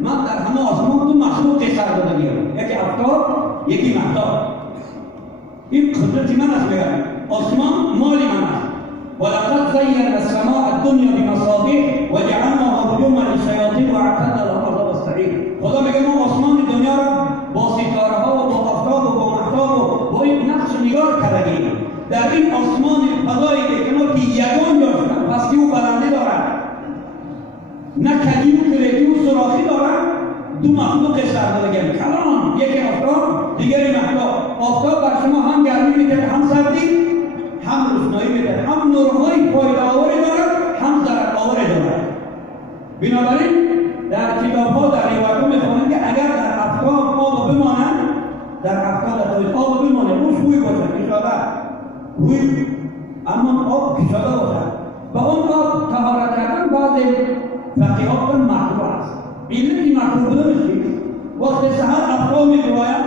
من در همه آسمان دو مخلوق سر داده گیرم، یکی آفتاب یکی مهتاب. این قدرت من است بگم آسمان مال من است. ولقد زينا السماء الدنيا بمصابيح وجعلناها رجوما للشياطين واعتدنا لهم عذاب السعير. خدا میگه ما آسمان دنیا را با ستاره ها و با آفتاب و با مهتاب و با این نقش نگار کردیم. در این آسمان فضای بیکنار که یگان جاشتن پستی و بلندی دارد، نه کجی و کلیدی و سراخی دارد، دو مخلوق سردارگیم کلان، یکی آفتاب دیگری مهتاب. آفتاب بر شما هم گرمی میده هم سردی هم روشنایی میده، هم نورهای فایده آوری دارد هم ضرر آوری دارد. بنابراین در کتاب‌ها در روایت‌ها می‌خوانیم که اگر در افکار آب بمانند، در افکار آب بمانه، روش روی باشد، کشاده روی، اما آب کشاده باشد و اون آب طهارت کردن بعض فقیهان مکروه است. علتی مکروه بودنش چیست؟ وقتی سحر افکار می‌گویند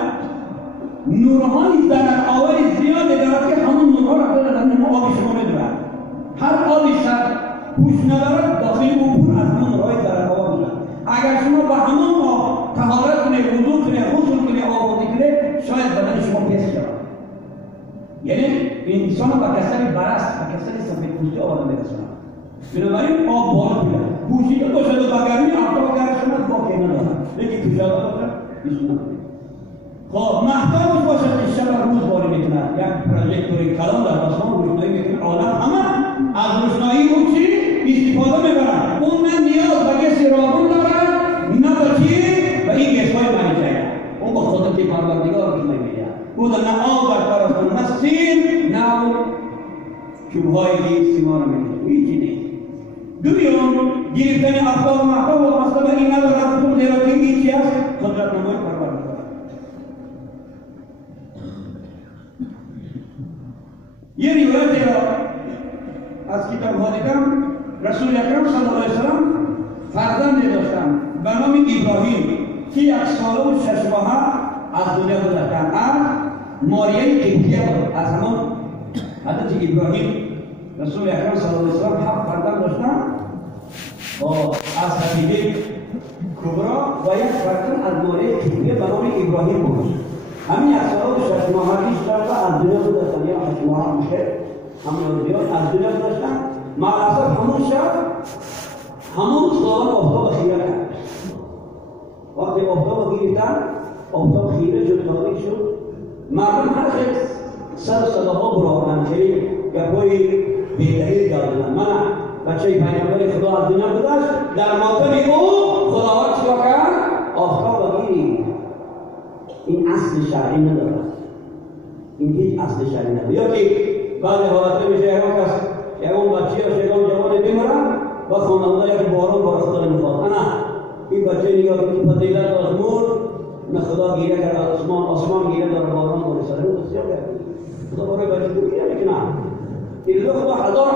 نورهایی در آوری زیاده دارد که همون نورها را در آب شما می‌دهد. هر آبی سر پوش ندارد داخل او پر از همون نورهای در آب می‌شود. اگر شما با همون آب طهارت کنید، وضو کنید، غسل کنید، آبادی کنید، شاید بدن شما پیس شود. یعنی انسان با کسری برست، با کسری سفیدپوستی آورده می‌رساند. بنابراین آب بالا بیاد. پوشیده باشد و با گرمی آفتاب گرم شود باکی ندارد. لیکن کشاده باشد بسیار. خب محتاج باشد که شب و روز باری میکند. یک پروژکتوری کلان در آسمان روشنایی میکنه، عالم همه از روشنایی او چی استفاده میبرند. اون نه نیاز به گس راهرو دارد، نه به چی به این گس‌های منیجه. اون با قدرت پروردگار روشنایی میدهد. او نه آب در طرف نه سیم، نه چوب‌های سیمان میکنه. هیچی نیست. دویون گرفتن افکار و محتوا و مصطبه این ندارد که زیرا که این چی است؟ قدرت نمای پروردگار. یه روایت را از کتاب ها دیدم، رسول اکرم صلی الله علیه وسلم فرزندی داشتند به نام ابراهیم که 1 ساله و 6 ماهه از دنیا گذشتند. از ماریه قبطیه بود، از همان حضرت ابراهیم رسول اکرم صلی الله علیه وسلم 7 فرزند داشتند از خدیجه کبرا و 1 فرزند از ماریه قبطیه به نام ابراهیم بود. همین 1 ساله و 6 ماهه از دنیا گذشتند، یا 8 ماهه میشه، همین زیاد از دنیا گذشتند. معلومات همون شب همون خداوند آفتاب خیره کرد. وقتی آفتاب گرفتن، آفتاب خیره شد، تاریک شد، مردم هر خیلی سر صداها برآوردند که گپ‌های بی‌دلیل دادند. من بچه پیامبر خدا از دنیا گذشت، در ماتم او خداوند چیکار کرد؟ آفتاب گیری. این اصل شرعی ندارد. این هیچ اصل شرعی ندارد. یا که بعضی حالات میشه اون بچه یا شیطان جوان بمیرن و خانواده یا که بارون بر خدا نمیخواد. نه این بچه نگاه که فضیلت از نور نه خدا گیره کرد از آسمان گیره داره بارون برسه. اون بسیار کرد خدا برای بچه رو گیره میکنه. این لو خدا هزار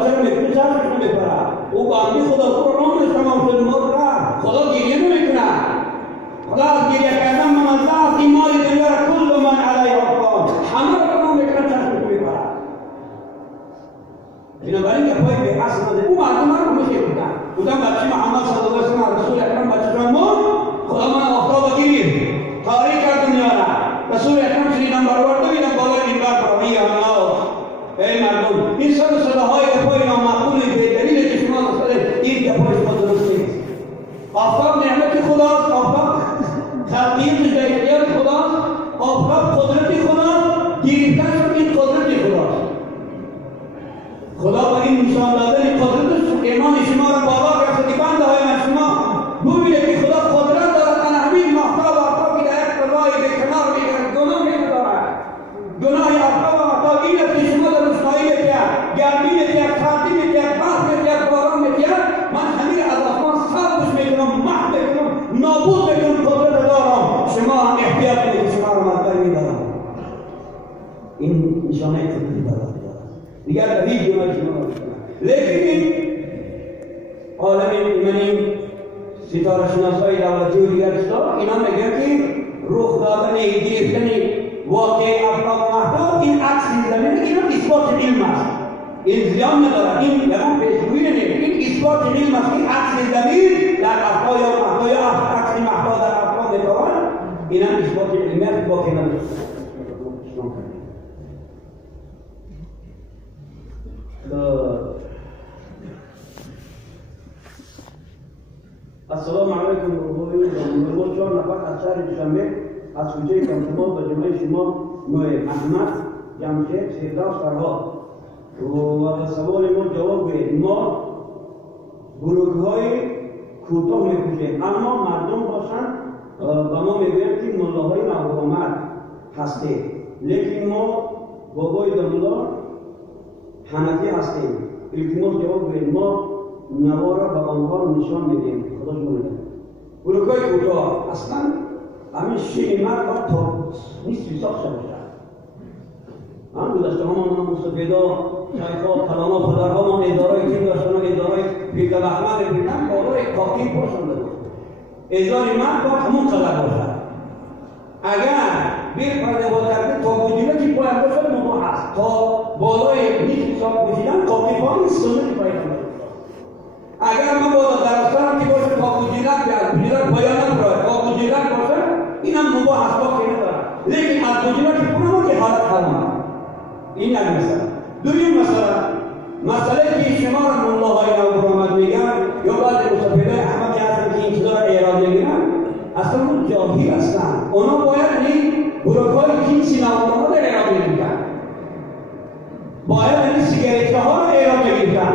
بچه رو میکنه چرمش نمیپره. او باندی خدا تو رو نمیشه تمام شد مرد را خدا گیره نمیکنه. خدا از گیره کردن ممنزه از این مال دنیا را کل من علیه حکام همه رو میکنه چرمش نمیپره. بنابراین که پای به اصل نده او مردم رو میشه بودن بودن بچه محمد صلی الله علیه وسلم رسول اکرم بچه جانمون خدا من آفتاب گیریم تاریک کرد دنیا را رسول اکرم شنیدن برابر دویدن بالای منبر برامی الله ای مردم این سر صداهای گپای نامعقول بی‌دلیل که شما نسبت این گپای شما درست نیست. آفتاب نعمت خداست، آفتاب خلقیت در اختیار خداست، آفتاب قدرت خداست، گرفتن شد این قدرت خداست. خدا با این نشان دادن قدرتش ایمان شما را بالا کرد که بنده های من شما ببینید که خدا قدرت دارد ان همین محتاب و آفتاب که در یک فضای به کنار میگیرد گناه نمیدارد. گناه آفتاب و آفتاب این است که شما در روشنایی میتید، گرمی میتید، سردی میتید، برف میتید، باران میتید، من همین از آسمان سرپوش میکنم، محو میکنم، نابود میکنم، قدرت دارم. شما هم احتیاط کنید که شما را مردر میدارم. این نشانه قدرت دارد. دیگر در هیچ جمعه شما را بکنم. لیکن این عالم ایمانی ستاره شناسای دولتی و دیگر چیزا اینا میگن که رخ دادن گرفتن واقع افراد محتاب این عکس زمین اینا اثبات علم است. این زیان ندارد. این یکم پیشگویی نمید. این اثبات علم است که عکس زمین در افراد یا محتاب یا عکس محتاب در افراد میتوان اینا اثبات علمی است واقع ندارد. السلام علیکم و 4 نفر از شهر دوشنبه از کوچه کمشما به جمعه شما نوع احمد جمشید سیرداش فرها و به سوال ما جواب بدید. ما گروه‌های کوتاه می‌پوشیم اما مردم باشند و ما میگوییم که ملاهای نوآمد هستیم، لیکن ما بابای دانلار حنفی هستیم. التماس جواب بدید. ما نوا را به آنها نشان میدیم. خدا شما نگهدار. بلوکای کوتاه اصلا همین شیر مرد باید تا نیست بیساخ شده باشد. هم گذشته ها ما مستفیدا شایخا کلاما پدرها ما ادارای تیم داشتن و ادارای پیرد احمد بیدن بالای کاکی پرشنده بود. اداری مرد باید همون قدر باشد. اگر بیر پرده بازرده تا بودیده که باید باشد مباح است. تا بالای نیست بیساخ بودیدن کاکی پایی سنتی پیغمبر. اگر ما بالا درستانم که باشه تا بودیدن پایانم باید تا بودیدن باشه این هم مباح است باقی ندارد. لیکن از بودیدن که کنم که حالت حرام این یک مسئله. دویم مسئله که شما را الله های نوبرامد میگن یا بعض مستفیدای احمد که هستن که این چیزا را ایراد میگیرن اصلا اون جاهی هستن. اونا باید این بروکای کینسی نوبرامد را ایراد میگیرن، باید این سیگاریت ها را ایراد میگیرن.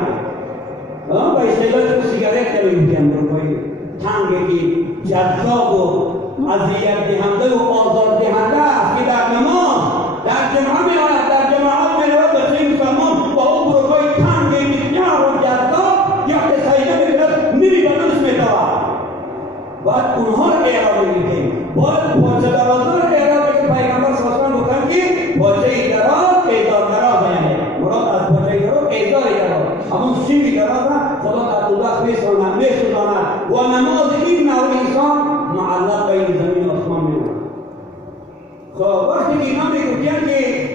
با اصطلاح سیگاریت نمیگیرن بروکای تنگی جذاب و اذیت دهنده و آزار دهنده است که در نماز در جمعه میآید، در جماعت میرود بچه مسلمان با اون بروکای تنگ بسیار و جذاب یا سایده میگیرد میری بدنش میتواند. باید اونها را اعراب میگیم، باید پاچه درازه را اعراب میگیم. پیغمبر صلی الله علیه و گفتن که پاچه دراز ایزار دراز یعنی مراد از پاچه دراز ایزار دراز همون شیری دراز خدا در دوزخ میسوزاند و نماز این نوع انسان معلق بین زمین و آسمان میماند. خب وقتی که اینا میگویند که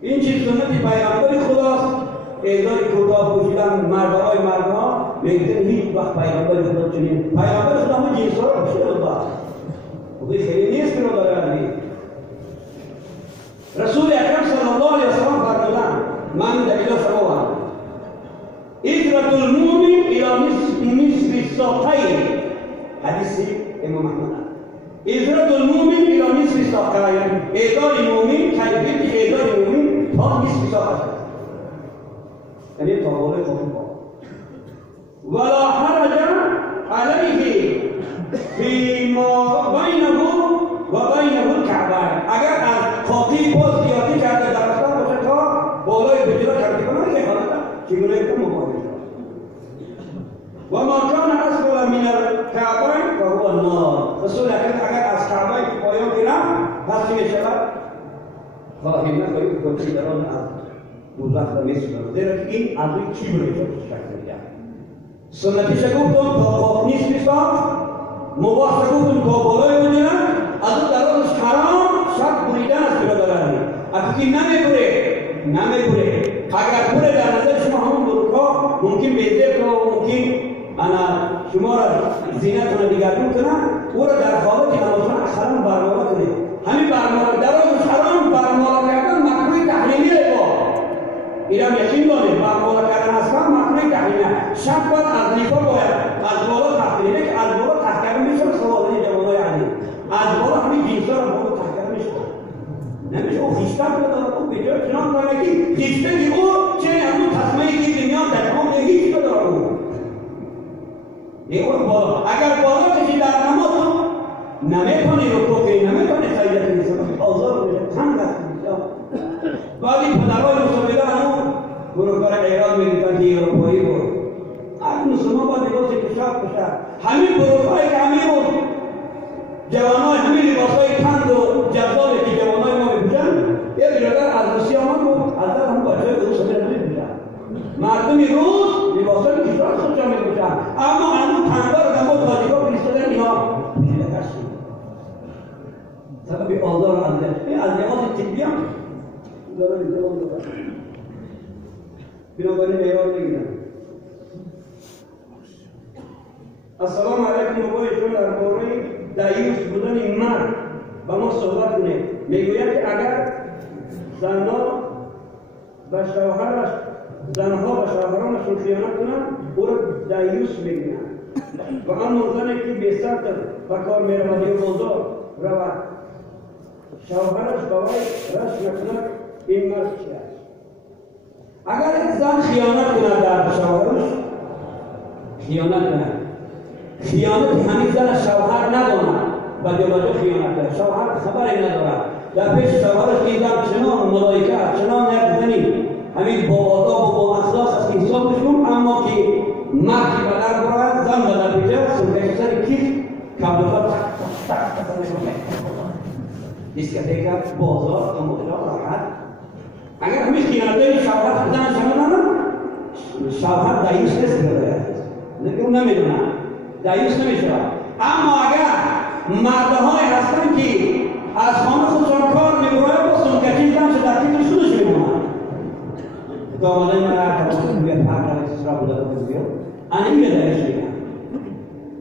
این چیز سنتی پیغمبر خداست، اعزای کوتاه پوشیدن مردهای مردها میگویند هیچ وقت پیغمبر خدا چنین پیغمبر خدا همون جنس را پوشیده بود. خودی خیلی نیست که رو داره. رسول اکرم صلی الله علیه وسلم فرمودند، من دلیل شما وارد هجرة المؤمن الى نصف الساقين، حديث امام احمد. هجرة المؤمن الى نصف الساقين، ايضاء المؤمن كيفية ايضاء المؤمن تا نصف ساقين، يعني طوال خطبه. ولا حرج عليه فيما بينه وبينه الكعبين. اگر از خاطی باز زیادی کرده درستان باشه تا بالای بجرا کرده کنه که حالت چگونه که مبارک و ما کان اسفل من الكعبین فهو النار. رسول اکرم اگر از کعبه پایان گرفت پس چه میشود؟ خواهی نخواهی که کنچه دران از دوزخ را میسوزند، زیرا که این از روی چی بریده شکل میدهد. سنتیش گفتم تا خواب نیست میساخت، مباح گفتم تا بالای بجرد، از اون درانش حرام شک بریدن است که بدارد. اگر که نمیبره اگر پوره در نظر شما همون بروکا ممکن بیزه کنه و ممکن شما را زینت کنه دیگرون کنه او را در حالت نمازان حرام برمالا کنه. همین برمالا درازش حرام برمالا کردن مکروه تحریمی با این هم یقین داره. برمالا کردن اصلا مکروه تحریمی شک باید از نیفا باید از بالا تحریمه که از بالا تحکرم میشه سوالی جوانای علی از بالا همین جنسا را بالا تحکرم میشه نمیشه او خیشتن بداره او بجای چنان داره که خیشتن که او چه همون تصمهی که دنیا تکام هیچ بداره او اون بالا. اگر بالا کشی در نماز نمیتونی رو توقعی نمیتونی سایده کنی آزار بشه تنگ است. بعدی پدرهای مسلمه همون بروکار ایران میگفتن که اروپایی بود از مسلمان باید لباس کشاف بشه. همین بروکاری که همین بود جوانای همین لباسای تند و جذابی که جوانای ما میپوشن یه برادر از روسیه آمد بود از در همون بچه‌های روس نمیپوشن. مردمی روس لباسای کشاف خودشا میپوشن اما همون تندا رو دنبال تاجیکا فرستادن اینا پوشیده کشید سبب آزار و اذیت. این از لحاظ طبی هم داره انتقام داره. بنابراین ایران میگیرن. السلام علیکم و ایشون درباره دایوس بودن مرد با ما صحبت کنه. میگوید که اگر زنها به شوهرانشون خیانت کنند او را دایوس میگویند و اما زنی که بی صبر به کار میرود یا بازار رود شوهرش برای رشت نکند این مرد چی است؟ اگر زن خیانت کند در شوهرش خیانت همین زن شوهر نداند بده خیانت کرد. شوهر خبری ندارد در پیش شوهرش که زن چنان ملائکه چنان یک زنی همین با آداب و با اخلاق است که حساب بشون اما که مرد که بدر برد زن بدر پیش است دیسکوتک، بازار، تماشا، راحت. اگر همین خیانت‌های شوهر زن شما شوهر دایوس نیست برای لیکن اون نمیدونن دایوس نمیشه. اما اگر مردهایی هستن که از خانه خودشان کار میبرن با سنکچی زن شده در کنار خودش میمونن. دامادای من هر کسی بیاد پرد را اسرا بوده بود بیاد. آنی میگه دایوس میگن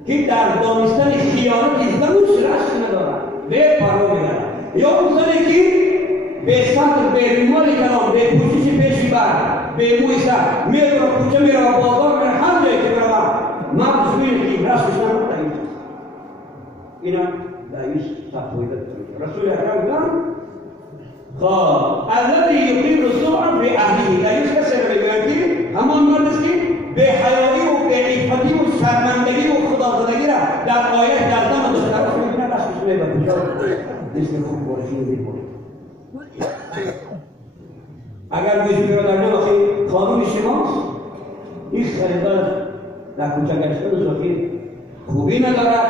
که در دانستن خیانت زن رشت ندارن. به پروا میگن. یا اون زنی که به سطر به ریمال کلام به پوشش پیشی بر به مویسا میره رو کوچه میره رو بازار میره هر جایی که بره مرد شوید که رسمش نمید دایوس اینا دایوس تفویده رسول اکرم بگن خواه الذي يقيم الصوعا في اهله دایوس کسی رو بگوید که همان مرد است که به حیایی و به عفتی و شرمندگی و خدازدگی را در آیه 11 داشته رو میبینه رسمش میره کجا دست خوب باشی میکنه. اگر بهش برادران آخی قانون شماست هیچ خریدار در کوچه گشتن زخی خوبی ندارد.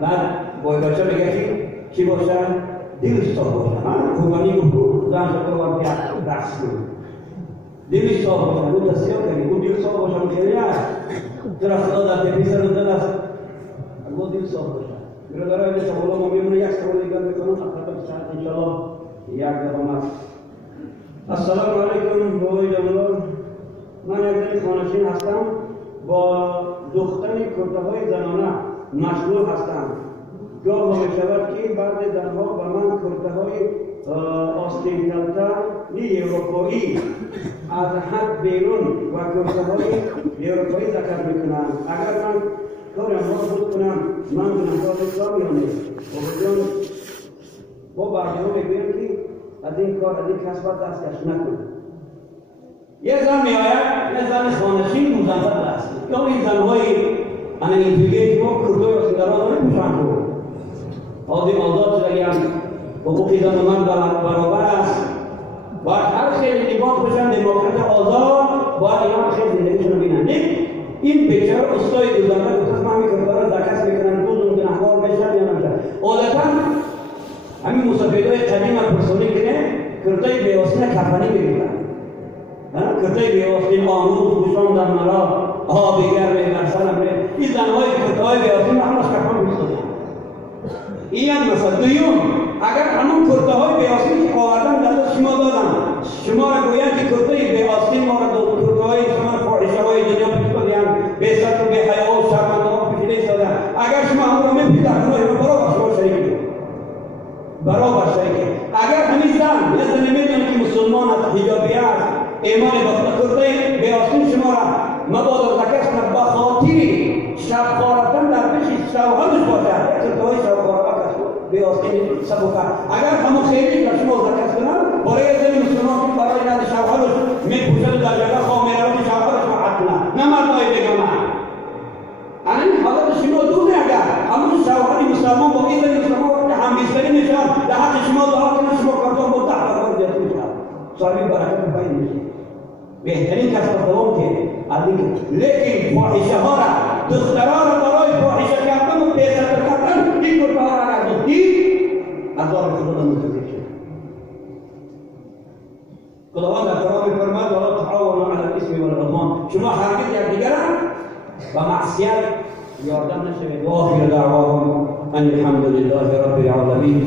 بعد باید بچه بگه که چی باشن؟ دلستا باشن. خوبانی گفتو زن شکر وقتی رقص کنید دلستا باشن. اون تصیح کنید اون دلستا باشن خیلی هست تو را خدا در تپیسر رو دل است اون دلستا باشن. برادران اینجا سوالا ما میمونه یک سوال دیگر بکنم اقربت ساعت انشاءالله یک دفعه. السلام علیکم بابای جوانان. من یک خانشین هستم با دختن کرته‌های زنانه مشغول هستم. گاه می شود که بعض زنها به من کرته‌های آستین کلتر اروپایی از حد بیرون و کرته‌های اروپایی ذکر میکنند. اگر من کارم را بود کنم من گناهکار نیستم یا نیست؟ با برنامه میگویم که از این کار از این کسبت دستکش نکن. یه زن میآید یه زن خانشین موزنفت است یا این زنهای اینتلیگنت ما کردوی و سندران نمیپوشن کن آدم آزاد شده گیم حقوق زن و من برابر است. باید هر خیلی لباس بشن دموکرات آزاد باید اینا خیلی زندگیشون رو بینن. این بیچاره استای دوزنده گفتست من میکردارا زکست میکنن دوزون گناهکار بشن یا نمیشن. عادتا همین مسافرهای قدیم و پرسونی کنه کرتای بیواسین کفنی بگیرن. کرتای بیواسین آموز بوشاندن مرا آبیگر بگیرن سرم بگیرن. این زنهای کرتای بیواسین همونش کفن بستدن. این هم مثل دویون اگر همون کرتهای بیواسین که آوردن دست شما دادن شما را گوید که کرتای بیواسین ما را دادن کرتهای شما فاحشه های دنیا پیش دادن به سطر به حیا و شرمنده ها پیشیده دادن. اگر شما همون میپیدن گناه برای شما شریک برابر شده. اگر همین زن یه زنی میدونی که مسلمان است حجابی است ایمان باطل کرده بیاسین شما را مبادا زکست کرد با خاطری شبخوار رفتن در پیش شوهرش باشد کرده شبخوار رفتن بیاسین سبو کرد. اگر همون خیلی که شما زکست کنن برای زن مسلمان که برای ند شوهرش میپوشد در جگه خواه میرود شوهرش راحت کنن نه مردای بگم این حالت شما دونه. اگر همون شوهر مسلمان با این زن مسلمان همیستری میشن در حق شما دعا کنن شما کردان با تحت کار دیت میشن صاحبی برکت پایین میشه. بهترین کسب دوام که از این لیکن فاحشه ها را دختران را برای فاحشه کردن و بی‌ستر کردن این کرده ها را اگر دختید عذاب خدا متوجه شد. خداوند در قرآن می‌فرماید ولا تعاونوا علی الاثم والعدوان شما هرگز یکدیگر را به معصیت یاردم نشوید. و آخر دعواهم ان الحمد لله رب العالمین.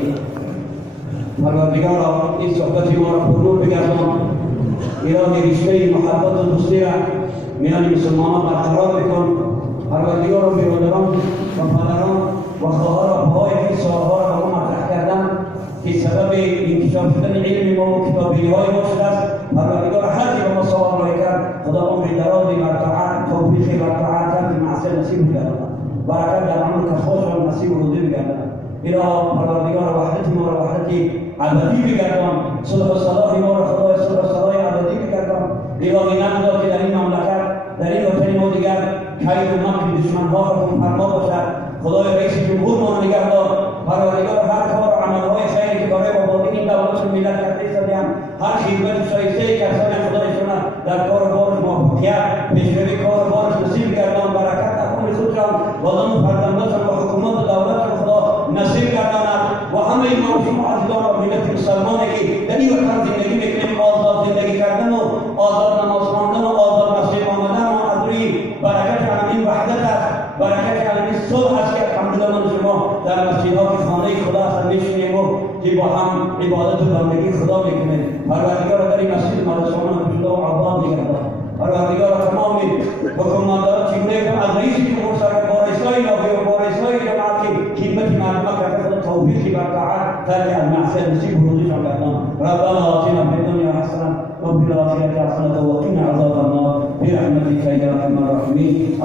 پروردگارا این صحبت ما را پرنور بگردان. الهی رشته محبت و دوستی را میان مسلمانان برقرار بکن. پروردگارا برادران و پدران و خواهران پای این سالها را به ما مطرح کردن که سبب انکشاف شدن علم ما و کتابی‌های ما شده است. پروردگار هر کی به ما سوال را کرد خدا عمر درازی بر طاعت توفیقی بر طاعت ترک معصیت نصیب بگرداند. برکت در عمل کسبش را نصیب و روزی بگرداند. الها پروردگار وحدت ما را وحدت ابدی بگردان. صلح و صلاح ما را خدای صلح و صلاح ابدی بگردان. الهی نگذار که در این مملکت در این وطن ما دیگر کید و مکر دشمن‌ها را فرما باشد. خدای رئیس جمهور ما را نگهدار. پروردگار هر کار و عملهای خیری که برای آبادی این دولت و ملت کرده شدیم هر خدمت شایسته کسانی خدایشان در کار بارش موفقیت پیشروی کار بارش نصیب گردان. برکت در عمر خودشان و ضمن فرزندانشان و حکومت دولت خدا نصیب گرداند و همه ما شما عزیزان در مسجدها که خانه خدا هستند میشینیم و که با هم عبادت و بندگی خدا میکنیم. پروردگار در این مسجد مدرسه‌مان شده و آباد نگهدار. پروردگار تمام حکومتداران چگونه از رئیس جمهور سر با رئیس‌های نافی و با رئیس‌های جماعتی خدمت مردم کرده خدا توفیقی بر طاعت ترک از معصیت نصیب و روزیشان کردن. ربنا آتنا فی الدنیا حسنة وفي الآخرة حسنة وقنا عذاب النار برحمتك يا أرحم الراحمين.